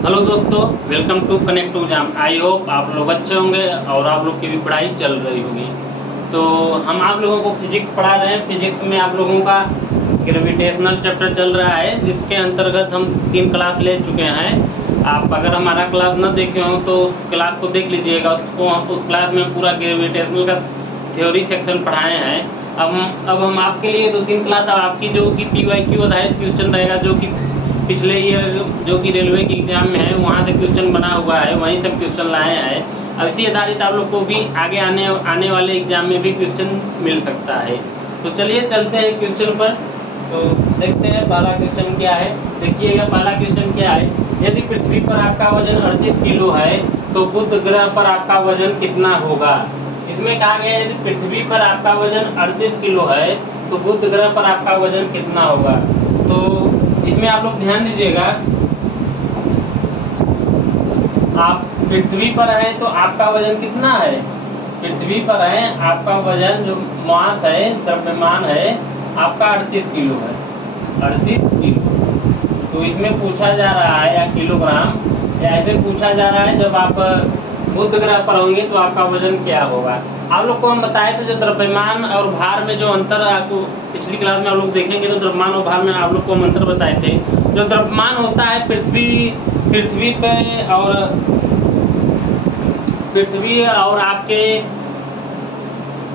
Hello दोस्तों, welcome to connect to exam. I hope आप लोग अच्छे होंगे और आप लोग की भी पढ़ाई चल रही होगी। तो हम आप लोगों को फिजिक्स पढ़ा रहे हैं। फिजिक्स में आप लोगों का ग्रेविटेशनल चैप्टर चल रहा है, जिसके अंतर्गत हम 3 क्लास ले चुके हैं। आप अगर हमारा क्लास न देखे हो तो उस क्लास को देख लीजिएगा। उस क्लास में पूरा ग्रेविटेशनल का थ्योरी सेक्शन पढ़ाए हैं। अब हम आपके लिए 2-3 क्लास आपकी जो कि PYQ आधारित क्वेश्चन रहेगा, जो कि पिछले ईयर जो कि रेलवे के एग्जाम में है वहाँ से क्वेश्चन बना हुआ है, वहीं से क्वेश्चन लाए हैं। अब इसी आधारित आप लोग को भी आगे आने वाले एग्जाम में भी क्वेश्चन मिल सकता है। तो चलिए चलते हैं क्वेश्चन पर। तो देखते हैं पहला क्वेश्चन क्या है। देखिएगा पहला क्वेश्चन क्या है। यदि पृथ्वी पर आपका वजन 38 किलो है तो बुध ग्रह पर आपका वजन कितना होगा। इसमें कहा गया है यदि पृथ्वी पर आपका वजन 38 किलो है तो बुध ग्रह पर आपका वजन कितना होगा। तो इसमें आप लोग ध्यान दीजिएगा, आप पृथ्वी पर हैं तो आपका वजन कितना है। पृथ्वी पर है आपका वजन जो मास है, द्रव्यमान है, आपका 38 किलो है। 38 किलो। तो इसमें पूछा जा रहा है या किलोग्राम, या ऐसे पूछा जा रहा है जब आप बुध ग्रह पर होंगे तो आपका वजन क्या होगा। आप लोग को हम बताए थे जो द्रव्यमान और भार में जो अंतर आपको पिछली क्लास में आप लोग देखेंगे तो द्रव्यमान और भार में आप लोग को हम अंतर बताए थे। जो द्रव्यमान होता है पृथ्वी पे पृथ्वी और आपके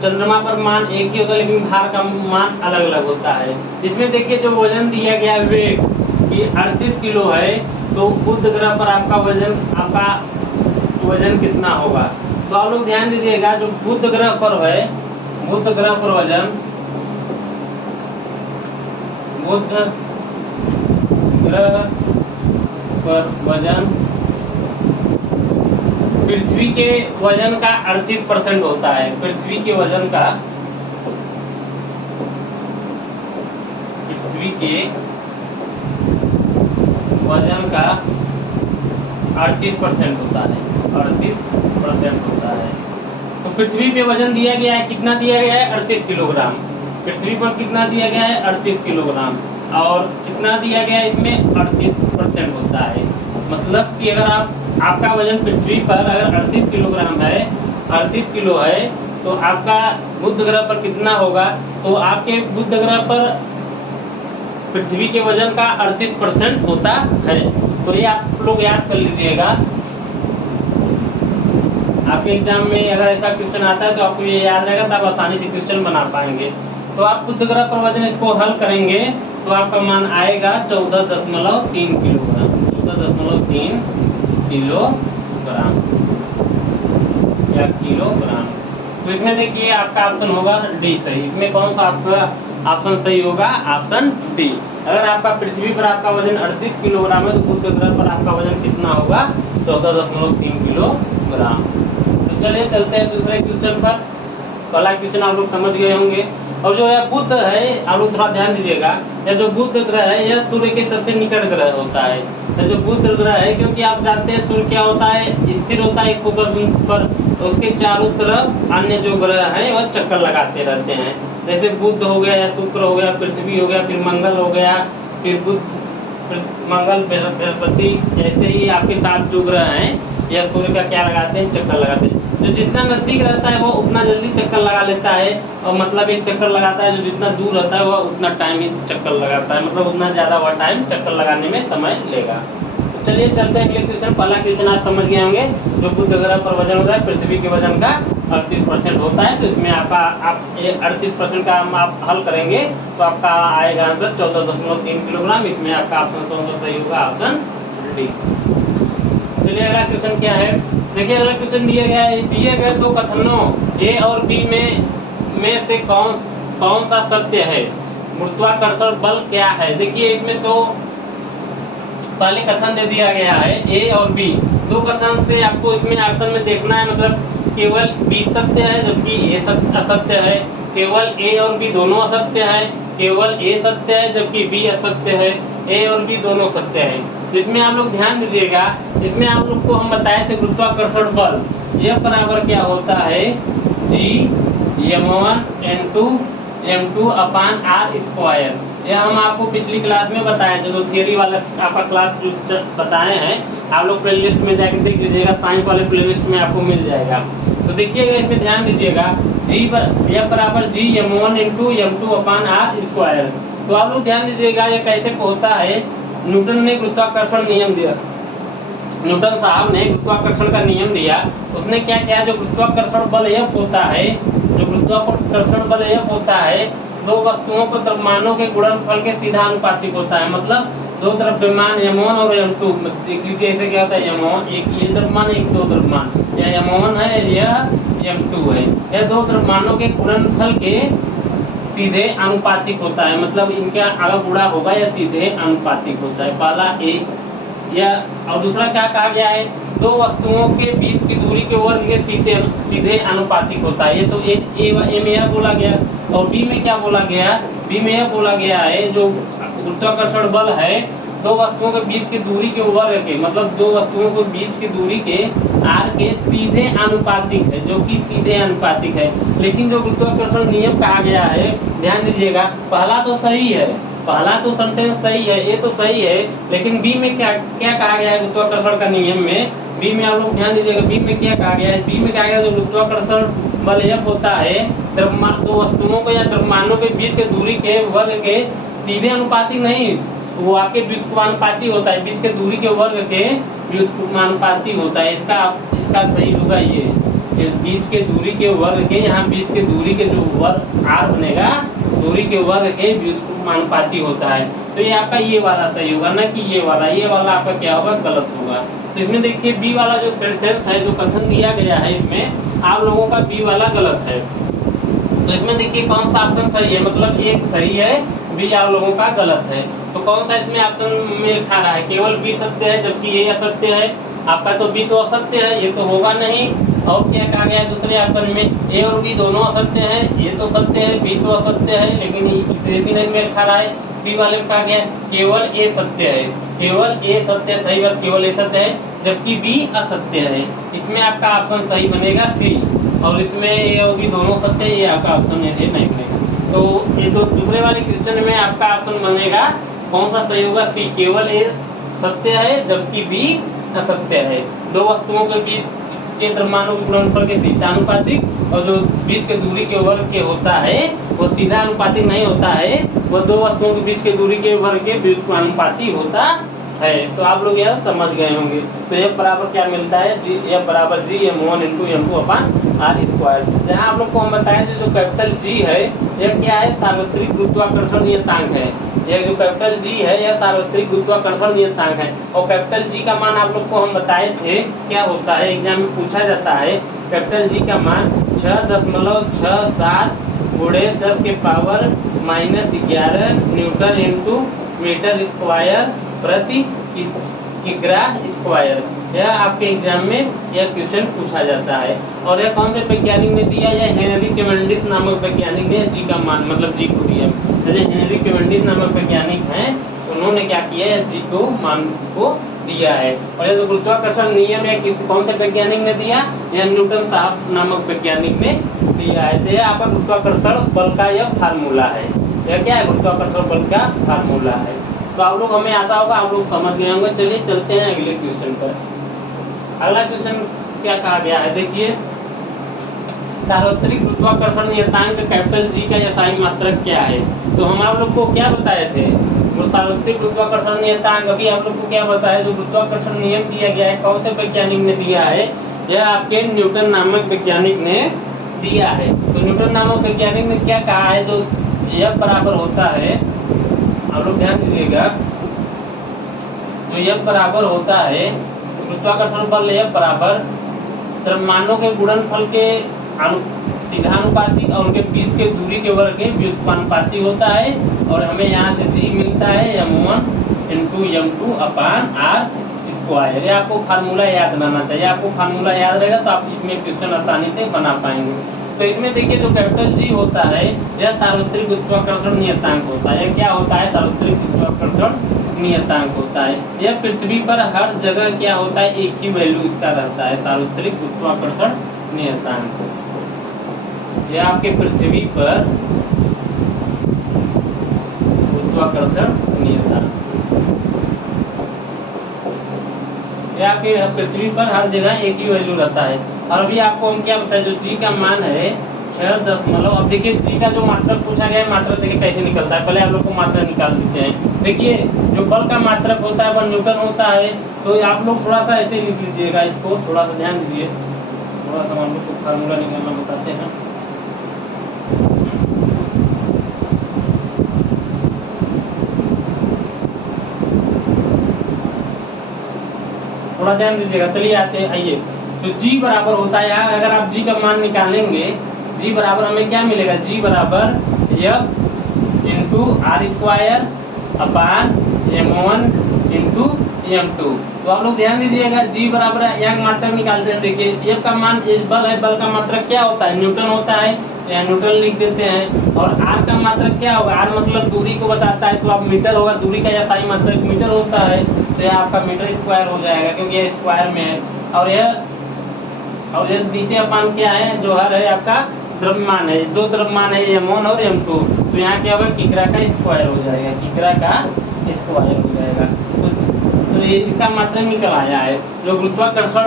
चंद्रमा पर मान एक ही होता है, लेकिन भार का मान अलग अलग होता है। इसमें देखिए जो वजन दिया गया वेट कि 38 किलो है तो बुध ग्रह पर आपका वजन कितना होगा। तो आप लोग ध्यान दीजिएगा, जो बुध ग्रह पर है, बुध ग्रह पर वजन, बुध ग्रह पर वजन पृथ्वी के वजन का 38% होता है। पृथ्वी के वजन का 38% होता है। 38% होता है। तो पृथ्वी पे वजन दिया गया है, कितना दिया गया है 38 किलोग्राम। पृथ्वी पर कितना दिया गया है 38 किलोग्राम, और कितना दिया गया है इसमें 38% होता है। मतलब कि अगर आपका वजन पृथ्वी पर अगर 38 किलोग्राम है, 38 किलो है, तो आपका बुध ग्रह पर कितना होगा। तो आपके बुध ग्रह पर पृथ्वी के वजन का 38% होता है। तो ये आप लोग याद कर लीजिएगा। आपके एग्जाम में अगर ऐसा क्वेश्चन आता है तो आपको ये याद रहेगा, तो आप आसानी से क्वेश्चन बना पाएंगे। तो आप बुध ग्रह पर वजन इसको हल करेंगे तो आपका मान आएगा 14.3 किलोग्राम। 14.3 किलोग्राम या किलोग्राम। तो इसमें देखिए आपका ऑप्शन होगा डी सही। इसमें कौन सा आपका ऑप्शन सही होगा, ऑप्शन डी। अगर आपका पृथ्वी पर आपका वजन 38 किलोग्राम है तो बुध ग्रह पर आपका वजन कितना होगा, 14.3 किलोग्राम। तो चलिए चलते हैं दूसरे क्वेश्चन पर। पहला क्वेश्चन आप लोग समझ गए होंगे। और जो है बुध है, आप लोग थोड़ा ध्यान दीजिएगा, यह जो बुध ग्रह है यह सूर्य के सबसे निकट ग्रह होता है। यह जो बुध ग्रह है, क्योंकि आप जानते हैं सूर्य क्या होता है, स्थिर होता है एक फोकस बिंदु पर, तो उसके चारों तरफ अन्य जो ग्रह हैं वह चक्कर लगाते रहते हैं। जैसे बुध हो गया या शुक्र हो गया, पृथ्वी हो गया, फिर मंगल हो गया, फिर बुध, मंगल, बृहस्पति, ऐसे ही आपके 7 जो ग्रह हैं यह सूर्य का क्या लगाते हैं, चक्कर लगाते हैं। जो जितना नजदीक रहता है वो उतना जल्दी चक्कर लगा लेता है, और मतलब एक चक्कर लगाता है। जो जितना दूर रहता है वह उतना टाइम ही चक्कर लगाता है, मतलब उतना ज़्यादा वह टाइम चक्कर लगाने में समय लेगा। तो चलिए चलते हैं अगले क्वेश्चन। पहला क्वेश्चन आप समझ गए होंगे, जो बुध ग्रह पर वजन होता है पृथ्वी के वजन का 38% होता है। तो इसमें आपका 38% का आप हल करेंगे तो आपका आएगा आंसर 14.3 किलोग्राम। इसमें आपका ऑप्शन कौन सा सही होगा, ऑप्शन डी। चलिए अगला क्वेश्चन क्या है। देखिए अगला क्वेश्चन दिया गया है, दिए गए दो कथनों ए और बी में से कौन सा सत्य है। गुरुत्वाकर्षण बल क्या है। देखिए इसमें तो पहले कथन दे दिया गया है ए और बी, दो कथन से आपको इसमें ऑप्शन में देखना है, मतलब केवल बी सत्य है जबकि ए असत्य है, केवल ए और बी दोनों असत्य है, केवल ए सत्य है जबकि बी असत्य है, ए और बी दोनों सत्य है। तो इसमें आप लोग ध्यान दीजिएगा, इसमें आप लोग को हम बताए थे गुरुत्वाकर्षण बल यह बराबर क्या होता है, G m1 n2 m2 अपान r स्क्वायर। ये हम आपको पिछली क्लास में बताए थे, जो थियरी वाला आपका क्लास जो बताए हैं, आप लोग प्लेलिस्ट में जाकर देख लीजिएगा, साइंस वाले प्लेलिस्ट में आपको मिल जाएगा। तो देखिएगा, इसमें ध्यान दीजिएगा, F बराबर G m1 into m2 upon R square. तो आप लोग ध्यान दीजिएगा, ये कैसे होता है। न्यूटन ने गुरुत्वाकर्षण नियम दिया, न्यूटन साहब ने गुरुत्वाकर्षण का नियम दिया। उसने क्या किया, जो गुरुत्वाकर्षण बल F होता है, जो गुरुत्वाकर्षण बल F होता है, दो वस्तुओं को द्रव्यमानों के गुणनफल के सीधा अनुपातिक होता है। मतलब दो द्रव्यमान m1 और m2, देख लीजिए ऐसे क्या होता है, m1 एक ये द्रव्यमान, एक दो द्रव्यमान, यह m1 है, यह m2 है। यह दो द्रव्यमानों के गुणनफल के सीधे अनुपातिक होता है। मतलब इनका अगर गुणा होगा या सीधे अनुपातिक होता है, पहला ए या। और दूसरा क्या कहा गया है, दो वस्तुओं के बीच की दूरी के वर्ग के सीधे अनुपातिक होता है। ये तो ए में यह बोला गया। और बी में क्या बोला गया, बी में यह बोला गया है, जो गुरुत्वाकर्षण बल है, दो वस्तुओं के बीच की दूरी के वर्ग के, मतलब दो वस्तुओं के बीच की दूरी के आर के सीधे अनुपातिक है, जो कि सीधे अनुपातिक है। लेकिन जो गुरुत्वाकर्षण नियम कहा गया है, ध्यान दीजिएगा, पहला तो सही है, पहला तो सेंटेंस सही है, ये तो सही है, लेकिन बी में क्या क्या कहा गया है गुरुत्वाकर्षण का नियम में, बी में आप लोग ध्यान दीजिएगा, बी में क्या कहा गया है, बी में कहा गया जो गुरुत्वाकर्षण बल F होता है, दो वस्तुओं को या द्रव्यमानों के बीच के दूरी के वर्ग के सीधे अनुपातिक नहीं, वो आपके व्युत्क्रमानुपाती होता है, बीच के दूरी के वर्ग के व्युत्क्रमानुपाती होता है। इसका सही होगा ये बीच के दूरी के वर्ग के, यहाँ बीच के दूरी के जो वर्ग आर बनेगा, दूरी के वर्ग के व्युत्क्रमानुपाती होता है। तो ये आपका ये वाला सही होगा, ना कि ये वाला आपका क्या होगा, गलत होगा। तो इसमें देखिए बी वाला जो सेंटेंस है, जो कथन दिया गया है, इसमें आप लोगों का बी वाला गलत है। तो इसमें देखिए कौन सा ऑप्शन सही है, मतलब एक सही है, बी आप लोगों का गलत है। तो कौन सा इसमें ऑप्शन में खा रहा है, केवल बी सत्य है, जबकि ये असत्य है। आपका तो बी तो असत्य है, ये तो होगा नहीं। और क्या कहा गया है दूसरे ऑप्शन में, ए और बी दोनों असत्य हैं, ये तो सत्य है, बी तो असत्य है, लेकिन इसे भी नहीं मेल खा रहा है। सी वाले में कहा गया केवल ए सत्य है, केवल ए सत्य, सही बात, केवल ए सत्य है, जबकि बी असत्य है। इसमें आपका ऑप्शन सही बनेगा सी, और इसमें ए और बी दोनों सत्य है, ये आपका ऑप्शन नहीं बनेगा। तो ये तो दूसरे वाले क्वेश्चन में आपका ऑप्शन बनेगा कौन सा सही होगा, सी, केवल ए सत्य है जबकि बी असत्य है। दो वस्तुओं के बीच के द्रव्यमानों के गुणनफल के सीधा अनुपातिक, और जो बीच के दूरी के वर्ग के होता है वो सीधा अनुपातिक नहीं होता है, वो दो वस्तुओं के बीच के दूरी के वर्ग के व्युत्क्रमानुपाती होता है। तो आप लोग यह समझ गए होंगे। तो F बराबर क्या मिलता है, F बराबर G m1 into m2 upon R square. यहाँ आप लोग को हम बताएं जो कैपिटल G है, यह क्या है, सार्वत्रिक गुरुत्वाकर्षण नियतांक है। यह जो कैपिटल G है, यह सार्वत्रिक गुरुत्वाकर्षण नियतांक है। और कैपिटल G का मान आप लोग को हम बताए थे क्या होता है, एग्जाम में पूछा जाता है। कैपिटल G का मान 6.67 गुणे 10 के power -11 newton into metre square प्रति किग्रा स्क्वायर। यह आपके एग्जाम में यह क्वेश्चन पूछा जाता है। और यह कौन से वैज्ञानिक ने दिया, यह हेनरी कैवेंडिश नामक वैज्ञानिक ने जी का मान, मतलब जी को दिया। हेनरी कैवेंडिश नामक वैज्ञानिक हैं, उन्होंने क्या किया है, जी को मान को दिया है। और यह जो गुरुत्वाकर्षण नियम है कौन से वैज्ञानिक ने दिया, यह न्यूटन साहब नामक वैज्ञानिक ने दिया है। तो यह आपका गुरुत्वाकर्षण बल का यह फार्मूला है। यह क्या है, गुरुत्वाकर्षण बल का फार्मूला है। तो आप लोग, हमें आशा होगा आप लोग समझ गए होंगे। चलिए चलते हैं अगले क्वेश्चन पर। अगला क्वेश्चन क्या कहा गया है, देखिए, सार्वत्रिक गुरुत्वाकर्षण नियतांक कैपिटल जी का SI मात्रक क्या है। तो हम आप लोग को क्या बताए थे, सार्वत्रिक गुरुत्वाकर्षण नियतांक, अभी आप लोग को क्या बताया, जो गुरुत्वाकर्षण नियम दिया गया है, कौन से वैज्ञानिक ने दिया है, यह आपके न्यूटन नामक वैज्ञानिक ने दिया है। तो न्यूटन नामक वैज्ञानिक ने क्या कहा है, जो F बराबर होता है, आप लोग ध्यान दीजिएगा, जो F बराबर होता है, गुरुत्वाकर्षण बल F बराबर द्रव्यमानों के गुणनफल के सीधा अनुपातिक और उनके बीच के दूरी के वर्ग के व्युत्क्रमानुपाती होता है। और हमें यहाँ से G मिलता है m1 into m2 upon R square. ये आपको फार्मूला याद रहना चाहिए। आपको फार्मूला याद रहेगा तो आप इसमें क्वेश्चन आसानी से बना पाएंगे। तो इसमें देखिए जो कैपिटल G होता है, यह सार्वत्रिक गुरुत्वाकर्षण नियतांक होता है। क्या होता है, सार्वत्रिक गुरुत्वाकर्षण नियतांक होता है। यह पृथ्वी पर हर जगह क्या होता है, एक ही वैल्यू इसका रहता है, सार्वत्रिक गुरुत्वाकर्षण नियतांक। यह आपके पृथ्वी पर गुरुत्वाकर्षण नियम था। या फिर पृथ्वी पर हर जगह एक ही वैल्यू रहता है। और अभी आपको हम क्या बताएं, जो जी का मान है 6 अब देखिए जी का जो मात्रक पूछा गया है, मात्रक देखिए कैसे निकलता है। पहले आप लोग को मात्रक निकाल देते हैं। देखिए जो बल का मात्रक होता है वह न्यूटन होता है। तो आप लोग थोड़ा सा ऐसे लिख लीजिएगा, इसको थोड़ा सा ध्यान दीजिए। थोड़ा सा हम लोग को फार्मूला निकालना बताते हैं। थोड़ा ध्यान दीजिएगा। चलिए आइए। तो जी बराबर होता है, यहाँ अगर आप जी का मान निकालेंगे, जी बराबर हमें क्या मिलेगा, जी बराबर F into R square upon m1 into m2। तो आप लोग ध्यान दीजिएगा, जी बराबर यहाँ मात्रक निकालते हैं। देखिए एफ का मान बल है, बल का मात्रक क्या होता है, न्यूटन होता है, यहाँ न्यूटन लिख देते हैं। और आर का मात्रक क्या होगा, आर मतलब दूरी को बताता है, तो आप मीटर होगा, दूरी का या साई मात्रक मीटर होता है, तो यह आपका मीटर स्क्वायर हो जाएगा, क्योंकि ये स्क्वायर में है। और यह नीचे अपान क्या है, जो हर है आपका द्रव्यमान है, दो द्रव्यमान है m1 और m2। तो यहाँ क्या होगा, किग्रा का स्क्वायर हो जाएगा, किग्रा का स्क्वायर हो जाएगा। तो ये इसका मात्रक निकल आया है। जो गुरुत्वाकर्षण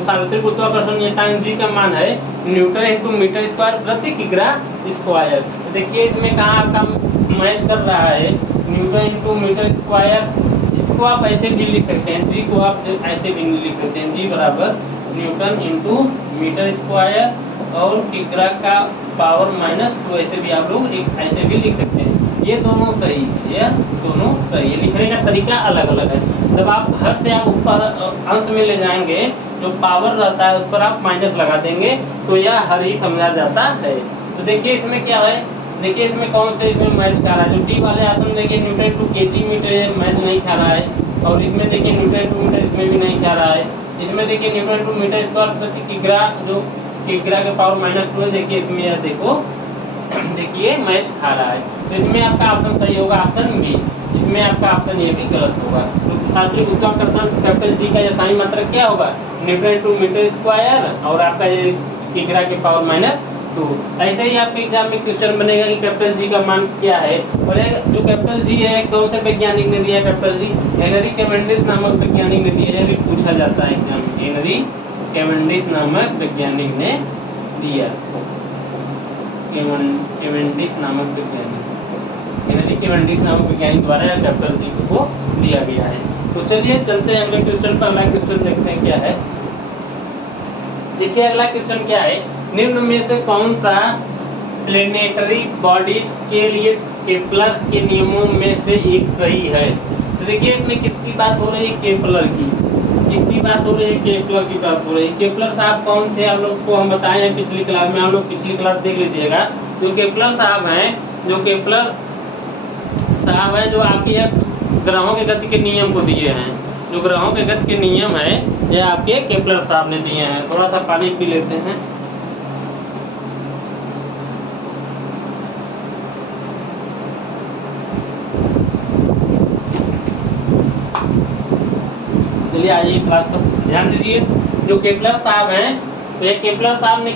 सार्वत्रिक गुरुत्वाकर्षण नियतांक जी का मान है न्यूटन इंटू मीटर स्क्वायर प्रति किग्रा स्क्वायर। तो देखिए इसमें कहाँ आपका मैच कर रहा है, न्यूटन इंटू मीटर स्क्वायर। इसको आप ऐसे भी लिख सकते हैं, जी को आप ऐसे भी लिख सकते हैं, जी बराबर न्यूटन इंटू मीटर स्क्वायर और किग्रा का पावर -2, ऐसे भी आप लोग ऐसे भी लिख सकते हैं। ये दोनों सही है, ये दोनों सही है। लिखने का तरीका अलग अलग है। जब आप हर से आप ऊपर अंश में ले जाएंगे, जो पावर रहता है उस पर आप माइनस लगा देंगे, तो यह हर ही समझा जाता है। तो देखिए इसमें क्या है, देखिए इसमें कौन से इसमें मैच खा रहा है, जो डी वाले आसन देखिए newton to kg metre match नहीं खा रहा है। और इसमें देखिए न्यूटन टू मीटर, इसमें भी नहीं खा रहा है। इसमें देखिए न्यूटन टू मीटर स्क्वायर प्रति किग्रा, जो किग्रा के पावर -2 है, देखिए इसमें यह देखो देखिए मैच खा रहा है। तो इसमें आपका ऑप्शन सही होगा, ऑप्शन बी। इसमें आपका ऑप्शन ये भी गलत होगा। तो सार्वत्रिक गुरुत्वाकर्षण कैपिटल जी का यह साइन मात्रक क्या होगा, न्यूटन टू मीटर स्क्वायर और आपका ये किग्रा के पावर -2। ऐसे ही आपके एग्जाम में क्वेश्चन बनेगा कि कैपिटल जी का मान क्या है। और जो कैपिटल जी है कौन से वैज्ञानिक ने दिया, कैपिटल जी हेनरी कैवेंडिश नामक वैज्ञानिक ने दिया। यह भी पूछा जाता है एग्जाम में, हेनरी कैवेंडिश नामक वैज्ञानिक ने दिया। कैवेंडिश नामक वैज्ञानिक, हेनरी कैवेंडिश नामक वैज्ञानिक द्वारा यह कैपिटल जी को दिया गया है। तो चलिए चलते हैं अगले क्वेश्चन पर। अगला क्वेश्चन देखते हैं क्या है। देखिए अगला क्वेश्चन क्या है, निम्न में से कौन सा प्लेनेटरी बॉडीज के लिए केपलर के नियमों में से एक सही है। तो देखिए इसमें किसकी बात हो रही है, केपलर की। किसकी बात हो रही है, केपलर की बात हो रही है। केपलर साहब कौन थे, आप लोग को हम बताए हैं पिछली क्लास में, आप लोग पिछली क्लास देख लीजिएगा। जो केपलर साहब हैं, जो केपलर साहब है, जो आपकी ग्रहों के गति के नियम को दिए हैं। जो ग्रहों के गति के नियम है ये आपके केपलर साहब ने दिए हैं। थोड़ा सा पानी पी लेते हैं। चलिए आइए क्लास पर ध्यान दीजिए। जो केपलर साहब हैं, तो ये केपलर साहब ने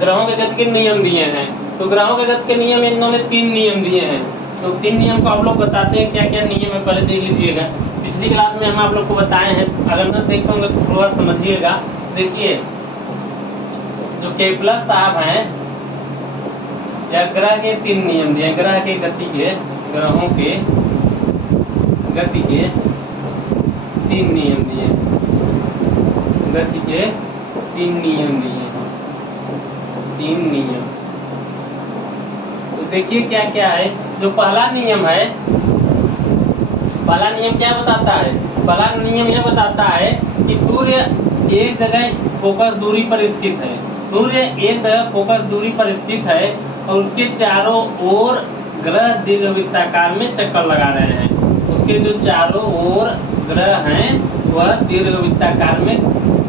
ग्रहों के गति के नियम दिए हैं। तो ग्रहों के गति के नियम इन्होंने 3 नियम दिए हैं। तो 3 नियम को आप लोग बताते हैं क्या क्या नियम है, पहले देख लीजिएगा। पिछली क्लास में हम आप लोग को बताए हैं, अगर न देख पाओगे तो थोड़ा समझिएगा। देखिए जो केपलर साहब हैं, यह ग्रह के 3 नियम दिए, ग्रह के गति के, ग्रहों के गति के 3 नियम दिए, गति के 3 नियम दिए, 3 नियम। तो देखिए क्या क्या है। जो पहला नियम है, पहला नियम क्या बताता है, पहला नियम यह बताता है कि सूर्य एक जगह फोकस दूरी पर स्थित है। सूर्य एक जगह फोकस दूरी पर स्थित है और उसके चारों ओर ग्रह दीर्घवृत्ताकार में चक्कर लगा रहे हैं। उसके जो चारों ओर ग्रह हैं वह दीर्घवृत्ताकार में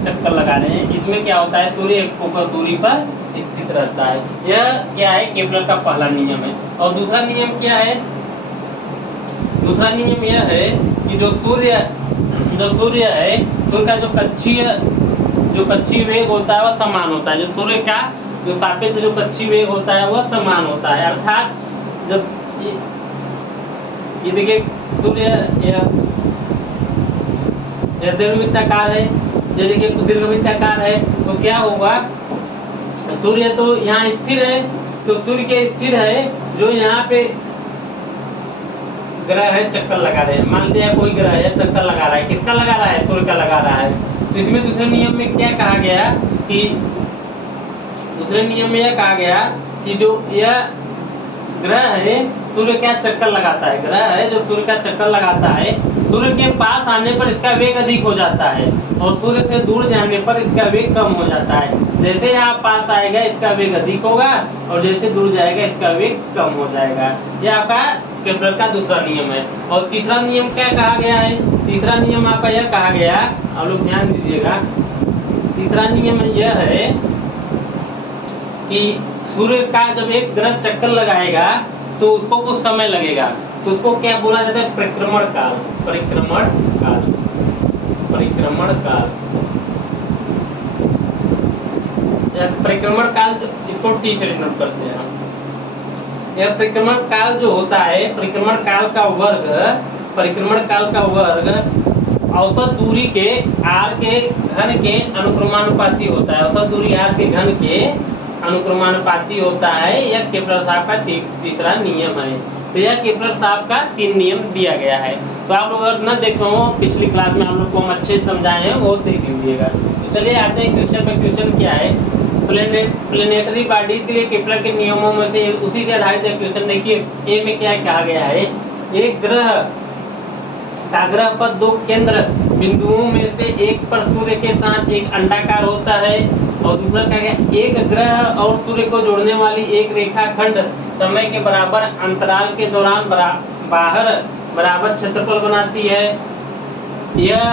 चक्कर लगा रहे हैं। इसमें क्या होता है, सूर्य एक फोकस दूरी पर स्थित रहता है। यह क्या है, केपलर का पहला नियम है। और दूसरा नियम क्या है, दूसरा नियम यह है कि जो सूर्य है, सूर्य का जो कक्षीय वेग होता है वह समान होता है। जो सूर्य का जो सापेक्ष जो कक्षीय वेग होता है वह समान होता है। अर्थात जब ये देखिए सूर्य यह दीर्घवृत्ताकार है, ये देखिए दीर्घवृत्ताकार है। तो क्या होगा, सूर्य तो यहाँ स्थिर है, तो सूर्य के स्थिर है, जो यहाँ पे ग्रह है चक्कर लगा रहे हैं। मान लिया कोई ग्रह है चक्कर लगा रहा है, किसका लगा रहा है, सूर्य का लगा रहा है। तो इसमें दूसरे नियम में क्या कहा गया कि दूसरे नियम में यह कहा गया कि जो यह ग्रह है सूर्य क्या चक्कर लगाता है, ग्रह है जो सूर्य का चक्कर लगाता है, सूर्य के पास आने पर इसका वेग अधिक हो जाता है और सूर्य से दूर जाने पर इसका वेग कम हो जाता है। जैसे यहाँ पास आएगा इसका वेग अधिक होगा और जैसे दूर जाएगा इसका वेग कम हो जाएगा। यह आपका केपलर का दूसरा नियम है। और तीसरा नियम क्या कहा गया है, तीसरा नियम आपका यह कहा गया, आप लोग ध्यान दीजिएगा, तीसरा नियम यह है कि सूर्य का जब एक ग्रह चक्कर लगाएगा तो उसको कुछ समय लगेगा, तो उसको क्या बोला जाता है, परिक्रमण काल। परिक्रमण काल, परिक्रमण काल, परिक्रमण काल, इसको टी से डिनोट करते हैं। यह परिक्रमण काल जो होता है, परिक्रमण काल का वर्ग, परिक्रमण काल का वर्ग औसत दूरी के r के घन के अनुक्रमानुपाती होता है। औसत दूरी r के घन के अनुक्रमानुपाती होता है। यह केपलर साहब का तीसरा नियम है। तो यह केपलर साहब का 3 नियम दिया गया है। तो आप लोग अगर न देखे हो, पिछली क्लास में आप लोग को हम अच्छे से समझाए हैं, वो देख लीजिएगा। तो चलिए आते हैं क्वेश्चन पे। क्वेश्चन क्या है, प्लेनेटरी बॉडीज के लिए केपलर के नियमों में से उसी से आधारित क्वेश्चन देखिए। ए में क्या कहा गया है, एक ग्रह का ग्रह पर 2 केंद्र बिंदुओं में से एक पर सूर्य के साथ एक अंडाकार होता है और दूसरा क्या है, एक ग्रह और सूर्य को जोड़ने वाली एक रेखाखंड समय के बराबर अंतराल के दौरान बाहर बराबर क्षेत्रफल बनाती है। यह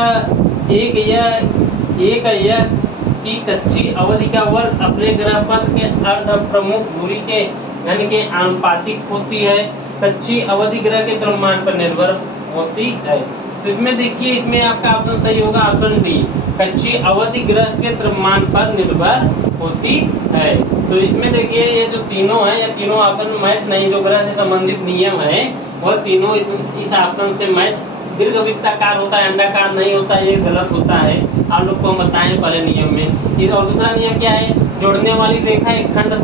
की कच्ची अवधि का वर्ग अपने ग्रह पथ के अर्ध प्रमुख दूरी के घन के आनुपातिक होती है। कच्ची अवधि ग्रह के द्रव्यमान पर निर्भर होती है। तो इसमें देखिए, इसमें आपका ऑप्शन सही होगा, ऑप्शन डी, कच्ची अवधि ग्रह के द्रव्यमान पर निर्भर होती है। तो इसमें देखिए ये जो तीनों है, ये तीनों ऑप्शन मैच नहीं, जो ग्रह से संबंधित नियम है वह तीनों इस ऑप्शन से मैच। दीर्घवृत्ताकार होता है, अंडाकार नहीं होता, ये गलत होता है, आप लोग को हम बताएं पहले नियम में। और दूसरा नियम क्या है, जोड़ने वाली रेखा एक खंड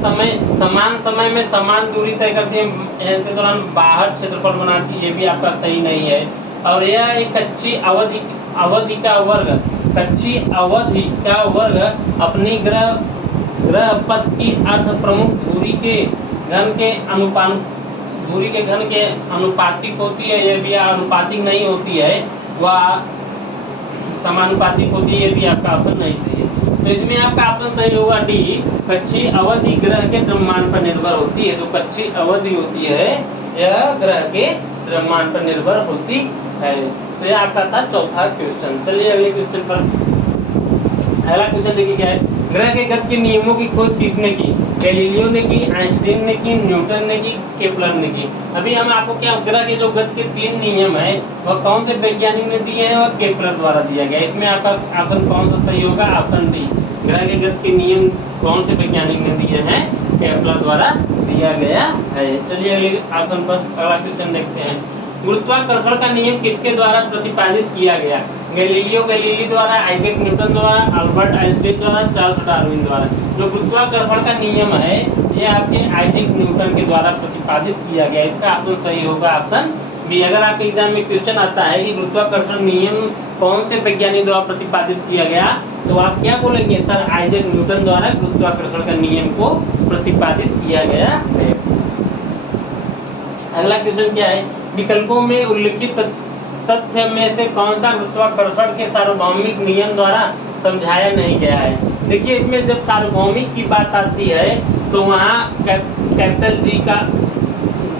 समान समय में समान दूरी तय करती है, इसके दौरान बाहर क्षेत्रफल बनाती है, ये भी आपका सही नहीं है। और यह एक कच्ची अवधि का वर्ग, कच्ची अवधि का वर्ग अपनी ग्रह पथ की अर्ध प्रमुख दूरी के घन के अनुपातिक होती है, यह भी अनुपातिक नहीं होती है, वह समानुपातिक होती है, ये भी आपका ऑप्शन नहीं सही है। तो इसमें आपका ऑप्शन सही होगा डी, कच्ची अवधि ग्रह के द्रव्यमान पर निर्भर होती है। तो कच्ची अवधि होती है, यह ग्रह के द्रव्यमान पर निर्भर होती है। तो यह आपका था चौथा क्वेश्चन। चलिए अगले क्वेश्चन पर। अगला क्वेश्चन देखिए क्या है, ग्रह के गति के नियमों की खोज किसने की, गैलीलियो ने की, आइंस्टीन ने की, न्यूटन ने की, केपलर ने की। अभी हम आपको क्या, ग्रह के जो गति के 3 नियम है वह कौन से वैज्ञानिक ने दिए हैं, वह केपलर द्वारा दिया गया। इसमें आपका ऑप्शन कौन सा सही होगा, ऑप्शन डी, ग्रह के गति के नियम कौन से वैज्ञानिक ने दिए हैं, केपलर द्वारा दिया गया है। चलिए अगले ऑप्शन पर अगला क्वेश्चन देखते हैं। गुरुत्वाकर्षण का नियम किसके द्वारा प्रतिपादित किया गया, गैलीलियो गैलीली द्वारा, आइजैक न्यूटन द्वारा, अल्बर्ट आइंस्टीन द्वारा, चार्ल्स डार्विन द्वारा। जो गुरुत्वाकर्षण का नियम है ये आपके आइजैक न्यूटन के द्वारा प्रतिपादित किया गया। इसका ऑप्शन सही होगा ऑप्शन बी। अगर आपके एग्जाम में क्वेश्चन आता है कि गुरुत्वाकर्षण नियम कौन से वैज्ञानिक द्वारा प्रतिपादित किया गया, तो आप क्या बोलेंगे, सर आइजैक न्यूटन द्वारा गुरुत्वाकर्षण का नियम को प्रतिपादित किया गया है। अगला क्वेश्चन क्या है, विकल्पों में उल्लिखित तथ्य में से कौन सा गुरुत्वाकर्षण के सार्वभौमिक नियम द्वारा समझाया नहीं गया है। देखिए इसमें जब सार्वभौमिक की बात आती है तो वहाँ कैपिटल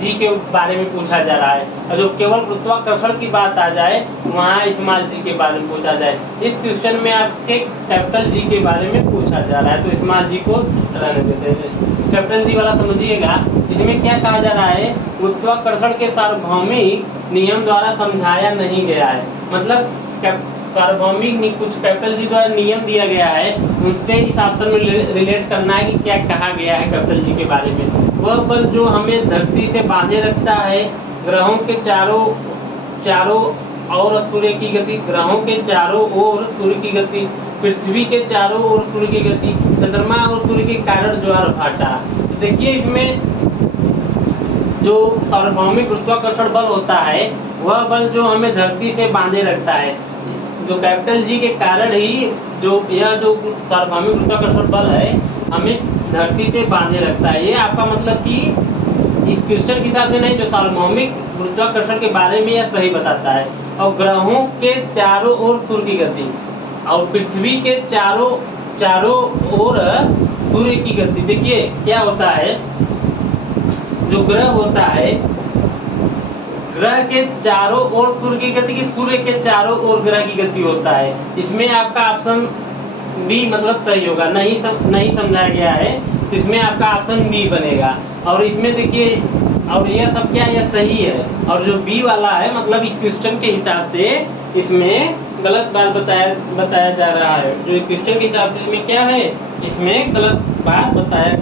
जी के बारे में पूछा जा रहा है, और जो केवल गुरुत्वाकर्षण की बात आ जाए वहाँ स्मॉल जी के बारे में पूछा जाए। इस क्वेश्चन में आपके कैपिटल जी के बारे में पूछा जा रहा है, तो स्मॉल जी को रहने देते हैं। कैपिटल जी वाला समझिएगा। इसमें क्या कहा जा रहा है, गुरुत्वाकर्षण के सार्वभौमिक नियम द्वारा समझाया नहीं गया है, मतलब सार्वभौमिक कुछ कैपिटल जी द्वारा नियम दिया गया है, उनसे इस ऑप्शन में रिलेट करना है कि क्या कहा गया है कैपिटल जी के बारे में। वह बल जो हमें धरती से बांधे रखता है ग्रहों के चारों चारों और सूर्य की गति, ग्रहों के चारों ओर सूर्य की गति, पृथ्वी के चारों ओर सूर्य की गति, चंद्रमा और सूर्य के कारण ज्वार भाटा। तो देखिए इसमें जो सार्वभौमिक गुरुत्वाकर्षण बल होता है वह बल जो हमें धरती से बांधे रखता है, जो कैपिटल जी के कारण ही जो यह जो सार्वभौमिक गुरुत्वाकर्षण बल है हमें धरती से बांधे रखता है। ये आपका मतलब कि इस क्वेश्चन के हिसाब से नहीं, जो सार्वभौमिक गुरुत्वाकर्षण के बारे में यह सही बताता है। और ग्रहों के चारों ओर सूर्य की गति और पृथ्वी के चारों ओर सूर्य की गति। देखिए क्या होता है, जो ग्रह होता है ग्रह के चारों ओर सूर्य की गति की, सूर्य के चारों ओर ग्रह की गति होता है। इसमें आपका ऑप्शन बी मतलब सही होगा, नहीं समझाया गया है, तो इसमें आपका ऑप्शन बी बनेगा। और इसमें देखिए और यह सब क्या यह सही है, और जो बी वाला है मतलब इस क्वेश्चन के हिसाब से इसमें गलत बात बताया जा रहा है। जो क्वेश्चन के हिसाब से इसमें क्या है, इसमें गलत बात बताया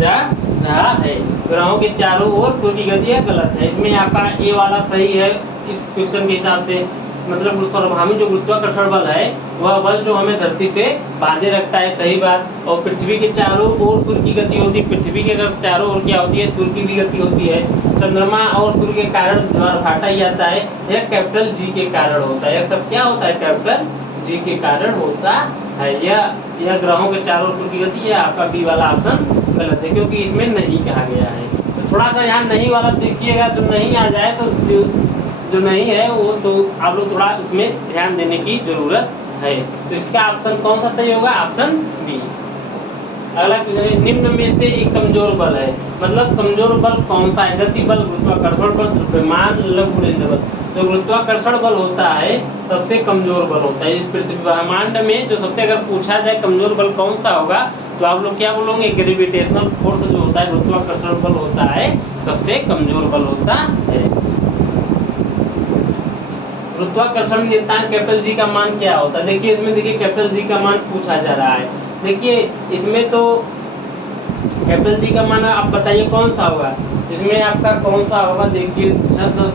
जा रहा है। ग्रहों के चारों ओर सूर्य की गति गलत है, इसमें आपका ए वाला सही है इस क्वेश्चन के हिसाब से। मतलब सार्वभौमिक जो गुरुत्वाकर्षण बल है वह बल जो हमें धरती से बांधे रखता है, सही बात। और पृथ्वी के चारों ओर सूर्य की गति होती है, पृथ्वी के अगर चारों ओर क्या होती है, सूर्य की भी गति होती है। चंद्रमा और सूर्य के कारण ज्वार भाटा ही आता है, यह कैपिटल जी के कारण होता है। यह सब क्या होता है, कैपिटल जी के कारण होता है। यह ग्रहों के चारों ओर सूर्य की गति, यह आपका बी वाला ऑप्शन गलत है, क्योंकि इसमें नहीं कहा गया है। तो थोड़ा सा यहाँ नहीं वाला देखिएगा, जो नहीं आ जाए तो जो नहीं है वो तो आप लोग थोड़ा उसमें ध्यान देने की जरूरत है। तो इसका ऑप्शन कौन सा सही होगा, ऑप्शन बी। अगला निम्न में से एक कमजोर बल है, मतलब कमजोर बल कौन सा है, गति बल, गुरुत्वाकर्षण बल, द्रव्यमान, लघु बल। जो गुरुत्वाकर्षण बल होता है सबसे कमजोर बल होता है। इस पृथ्वी ब्रह्मांड में जो सबसे अगर पूछा जाए कमजोर बल कौन सा होगा तो आप लोग क्या बोलोगे, ग्रेविटेशनल फोर्स जो होता है, गुरुत्वाकर्षण बल होता है सबसे कमजोर बल होता है। गुरुत्वाकर्षण नियतांक कैपिटल जी का मान क्या होता है। देखिए इसमें देखिए कैपिटल जी का मान पूछा जा रहा है। देखिए इसमें तो कैपिटल जी का मान आप बताइए कौन सा होगा, इसमें आपका कौन सा होगा। देखिए 6-10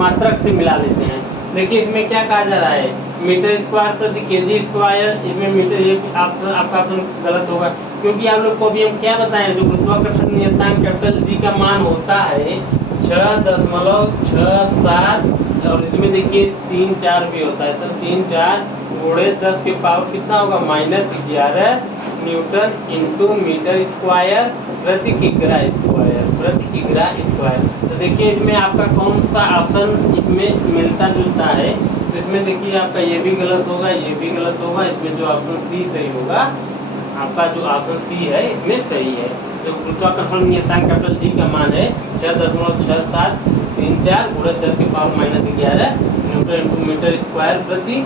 मात्रक से मिला लेते हैं। देखिए इसमें क्या कहा जा रहा है, मीटर स्क्वायर प्रति केजी स्क्वायर, इसमें मीटर, ये आपका ऑप्शन गलत होगा, क्योंकि आप लोग को अभी हम क्या बताएं, जो गुरुत्वाकर्षण नियतांक कैपिटल जी का मान होता है 6.67, और इसमें देखिए 3-4 भी होता है, तो 3-4 गुणे 10 के पावर कितना होगा, -11 न्यूटन इंटू मीटर स्क्वायर प्रति किग्रा स्क्वायर। तो देखिए इसमें आपका कौन सा ऑप्शन इसमें मिलता जुलता है। तो इसमें देखिए आपका ये भी गलत होगा, ये भी गलत होगा, इसमें जो ऑप्शन सी सही होगा, आपका जो ऑप्शन सी है इसमें सही है। जो गुरुत्वाकर्षण नियतांक कैपिटल जी का मान है 6.6734 गुणे 10 के power -11 newton into metre square प्रति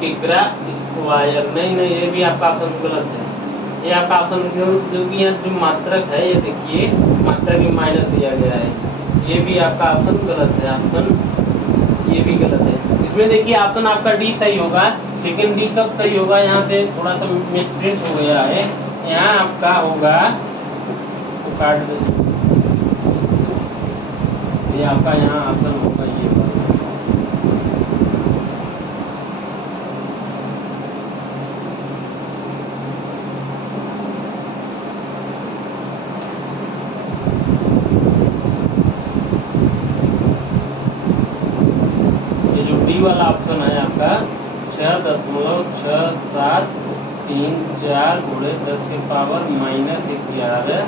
किग्रा स्क्वायर। नहीं, ये भी आपका ऑप्शन गलत है। ये आपका ऑप्शन जो कि यहाँ जो मात्रक है, ये देखिए मात्रक में माइनस दिया गया है, ये भी आपका ऑप्शन गलत है, ऑप्शन ये भी गलत है। इसमें देखिए ऑप्शन आपका डी सही होगा, लेकिन डी कब सही होगा, यहाँ से थोड़ा सा मिसप्रिंट हो गया है। यहाँ आपका होगा तो काट दे, ये आपका यहाँ ऑप्शन होगा ये वाला ऑप्शन है आपका 6.6734 गुणे 10 के power -11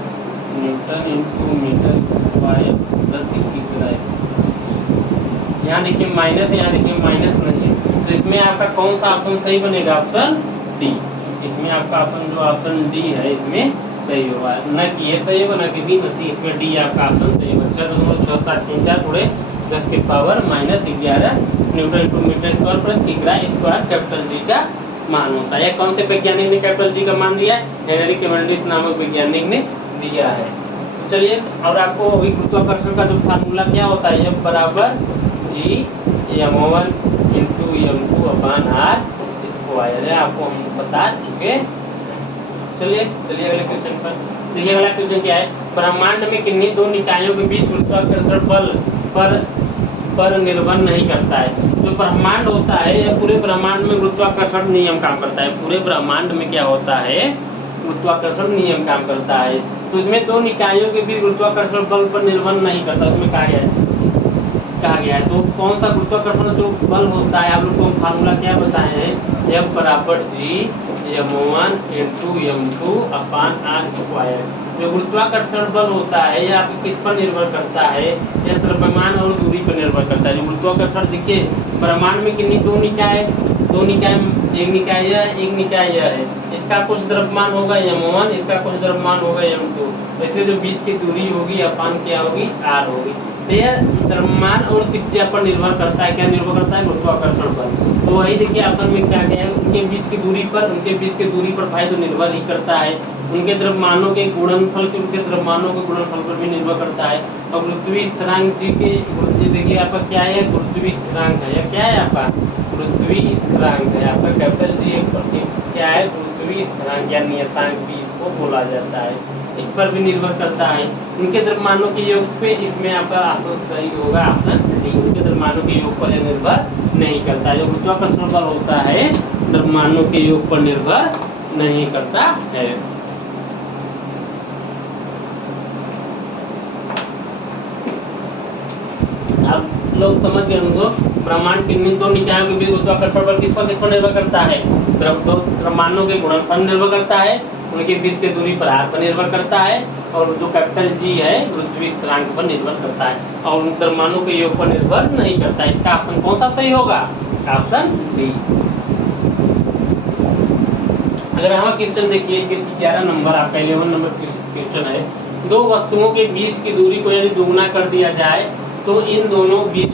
newton into metre square प्रति किग्रा। यहाँ देखिए माइनस, यहाँ देखिए माइनस नहीं है, तो इसमें आपका कौन सा ऑप्शन सही बनेगा, ऑप्शन डी। इसमें आपका ऑप्शन जो ऑप्शन डी है इसमें सही होगा, न कि ये सही होगा, न कि बी, न सी, इसमें डी आपका ऑप्शन सही होगा। 6.6734 गुणे 10 के power -11 newton into metre square प्रति किग्रा स्क्वायर कैपिटल जी का मान होता है। कौन से वैज्ञानिक ने कैपिटल जी का मान दिया है, हेनरी कैवेंडिश नामक वैज्ञानिक ने दिया है। तो चलिए, और आपको अभी गुरुत्वाकर्षण का जो फार्मूला क्या होता है, F बराबर G(m1 × m2/r स्क्वायर) है, आपको हम बता चुके। चलिए अगले क्वेश्चन पर देखिए। अगला क्वेश्चन क्या है, ब्रह्मांड में किन्हीं दो निकायों के बीच गुरुत्वाकर्षण बल पर निर्भर नहीं करता है। जो ब्रह्मांड होता है, या पूरे ब्रह्मांड में गुरुत्वाकर्षण नियम काम करता है। पूरे ब्रह्मांड में क्या होता है, गुरुत्वाकर्षण नियम काम करता है। तो इसमें दो निकायों के भी गुरुत्वाकर्षण बल पर निर्भर नहीं करता, उसमें कहा गया है। तो कौन सा गुरुत्वाकर्षण जो बल होता है, आप लोग को फार्मूला क्या बताए हैं, F बराबर G m1 × m2 अपान r स्क्वायर। जो गुरुत्वाकर्षण बल होता है यह आपके किस पर निर्भर करता है, यह द्रव्यमान और दूरी पर निर्भर करता है। जो गुरुत्वाकर्षण, देखिए ब्रह्मांड में कितनी दो निकाय, एक निकाय यह, एक निकाय यह है। इसका कुछ द्रव्यमान होगा m1, इसका कुछ द्रव्यमान होगा m2। तो इससे जो बीच की दूरी होगी अपान क्या होगी, r होगी। यह द्रव्यमान और त्रिज्या पर निर्भर करता है। क्या निर्भर करता है, गुरुत्वाकर्षण बल। तो वही देखिए ऑप्शन में क्या गया है, उनके बीच की दूरी पर भाई तो निर्भर ही करता है। उनके द्रव्यमानों के गुणनफल के उनके द्रव्यमानों के गुणनफल पर भी निर्भर करता है। और गुरुत्वीय स्थिरांक जी के देखिए आपका क्या है, गुरुत्वीय स्थिरांक है, या क्या है आपका गुरुत्वीय स्थिरांक है आपका कैपिटल जी। क्या है, गुरुत्वीय स्थिरांक या नियतांक भी इसको बोला जाता है। इस पर भी निर्भर करता है। उनके द्रव्यमानों के योग पे, इसमें आपका ऑप्शन सही होगा ऑप्शन डी। उनके द्रव्यमानों के योग पर निर्भर नहीं करता है। जो गुरुत्वाकर्षण बल होता है द्रव्यमानों के योग पर निर्भर नहीं करता है। आप लोग समझ गए उनको, ब्रह्मांड के दो निकायों के बीच गुरुत्वाकर्षण बल किस पर निर्भर करता है, द्रव्यमानों के गुणनफल निर्भर करता है, उनके बीच की दूरी पर r पर निर्भर करता है, और जो कैपिटल G है गुरुत्वीय स्थिरांक पर निर्भर करता है, और द्रव्यमानों के योग पर निर्भर नहीं करता है। इसका ऑप्शन कौन सा सही होगा, ऑप्शन डी। अगर हम क्वेश्चन देखिए 11 नंबर आपका 11 नंबर क्वेश्चन है, दो वस्तुओं के बीच की दूरी को यदि दुगुना कर दिया जाए तो इन दोनों बीच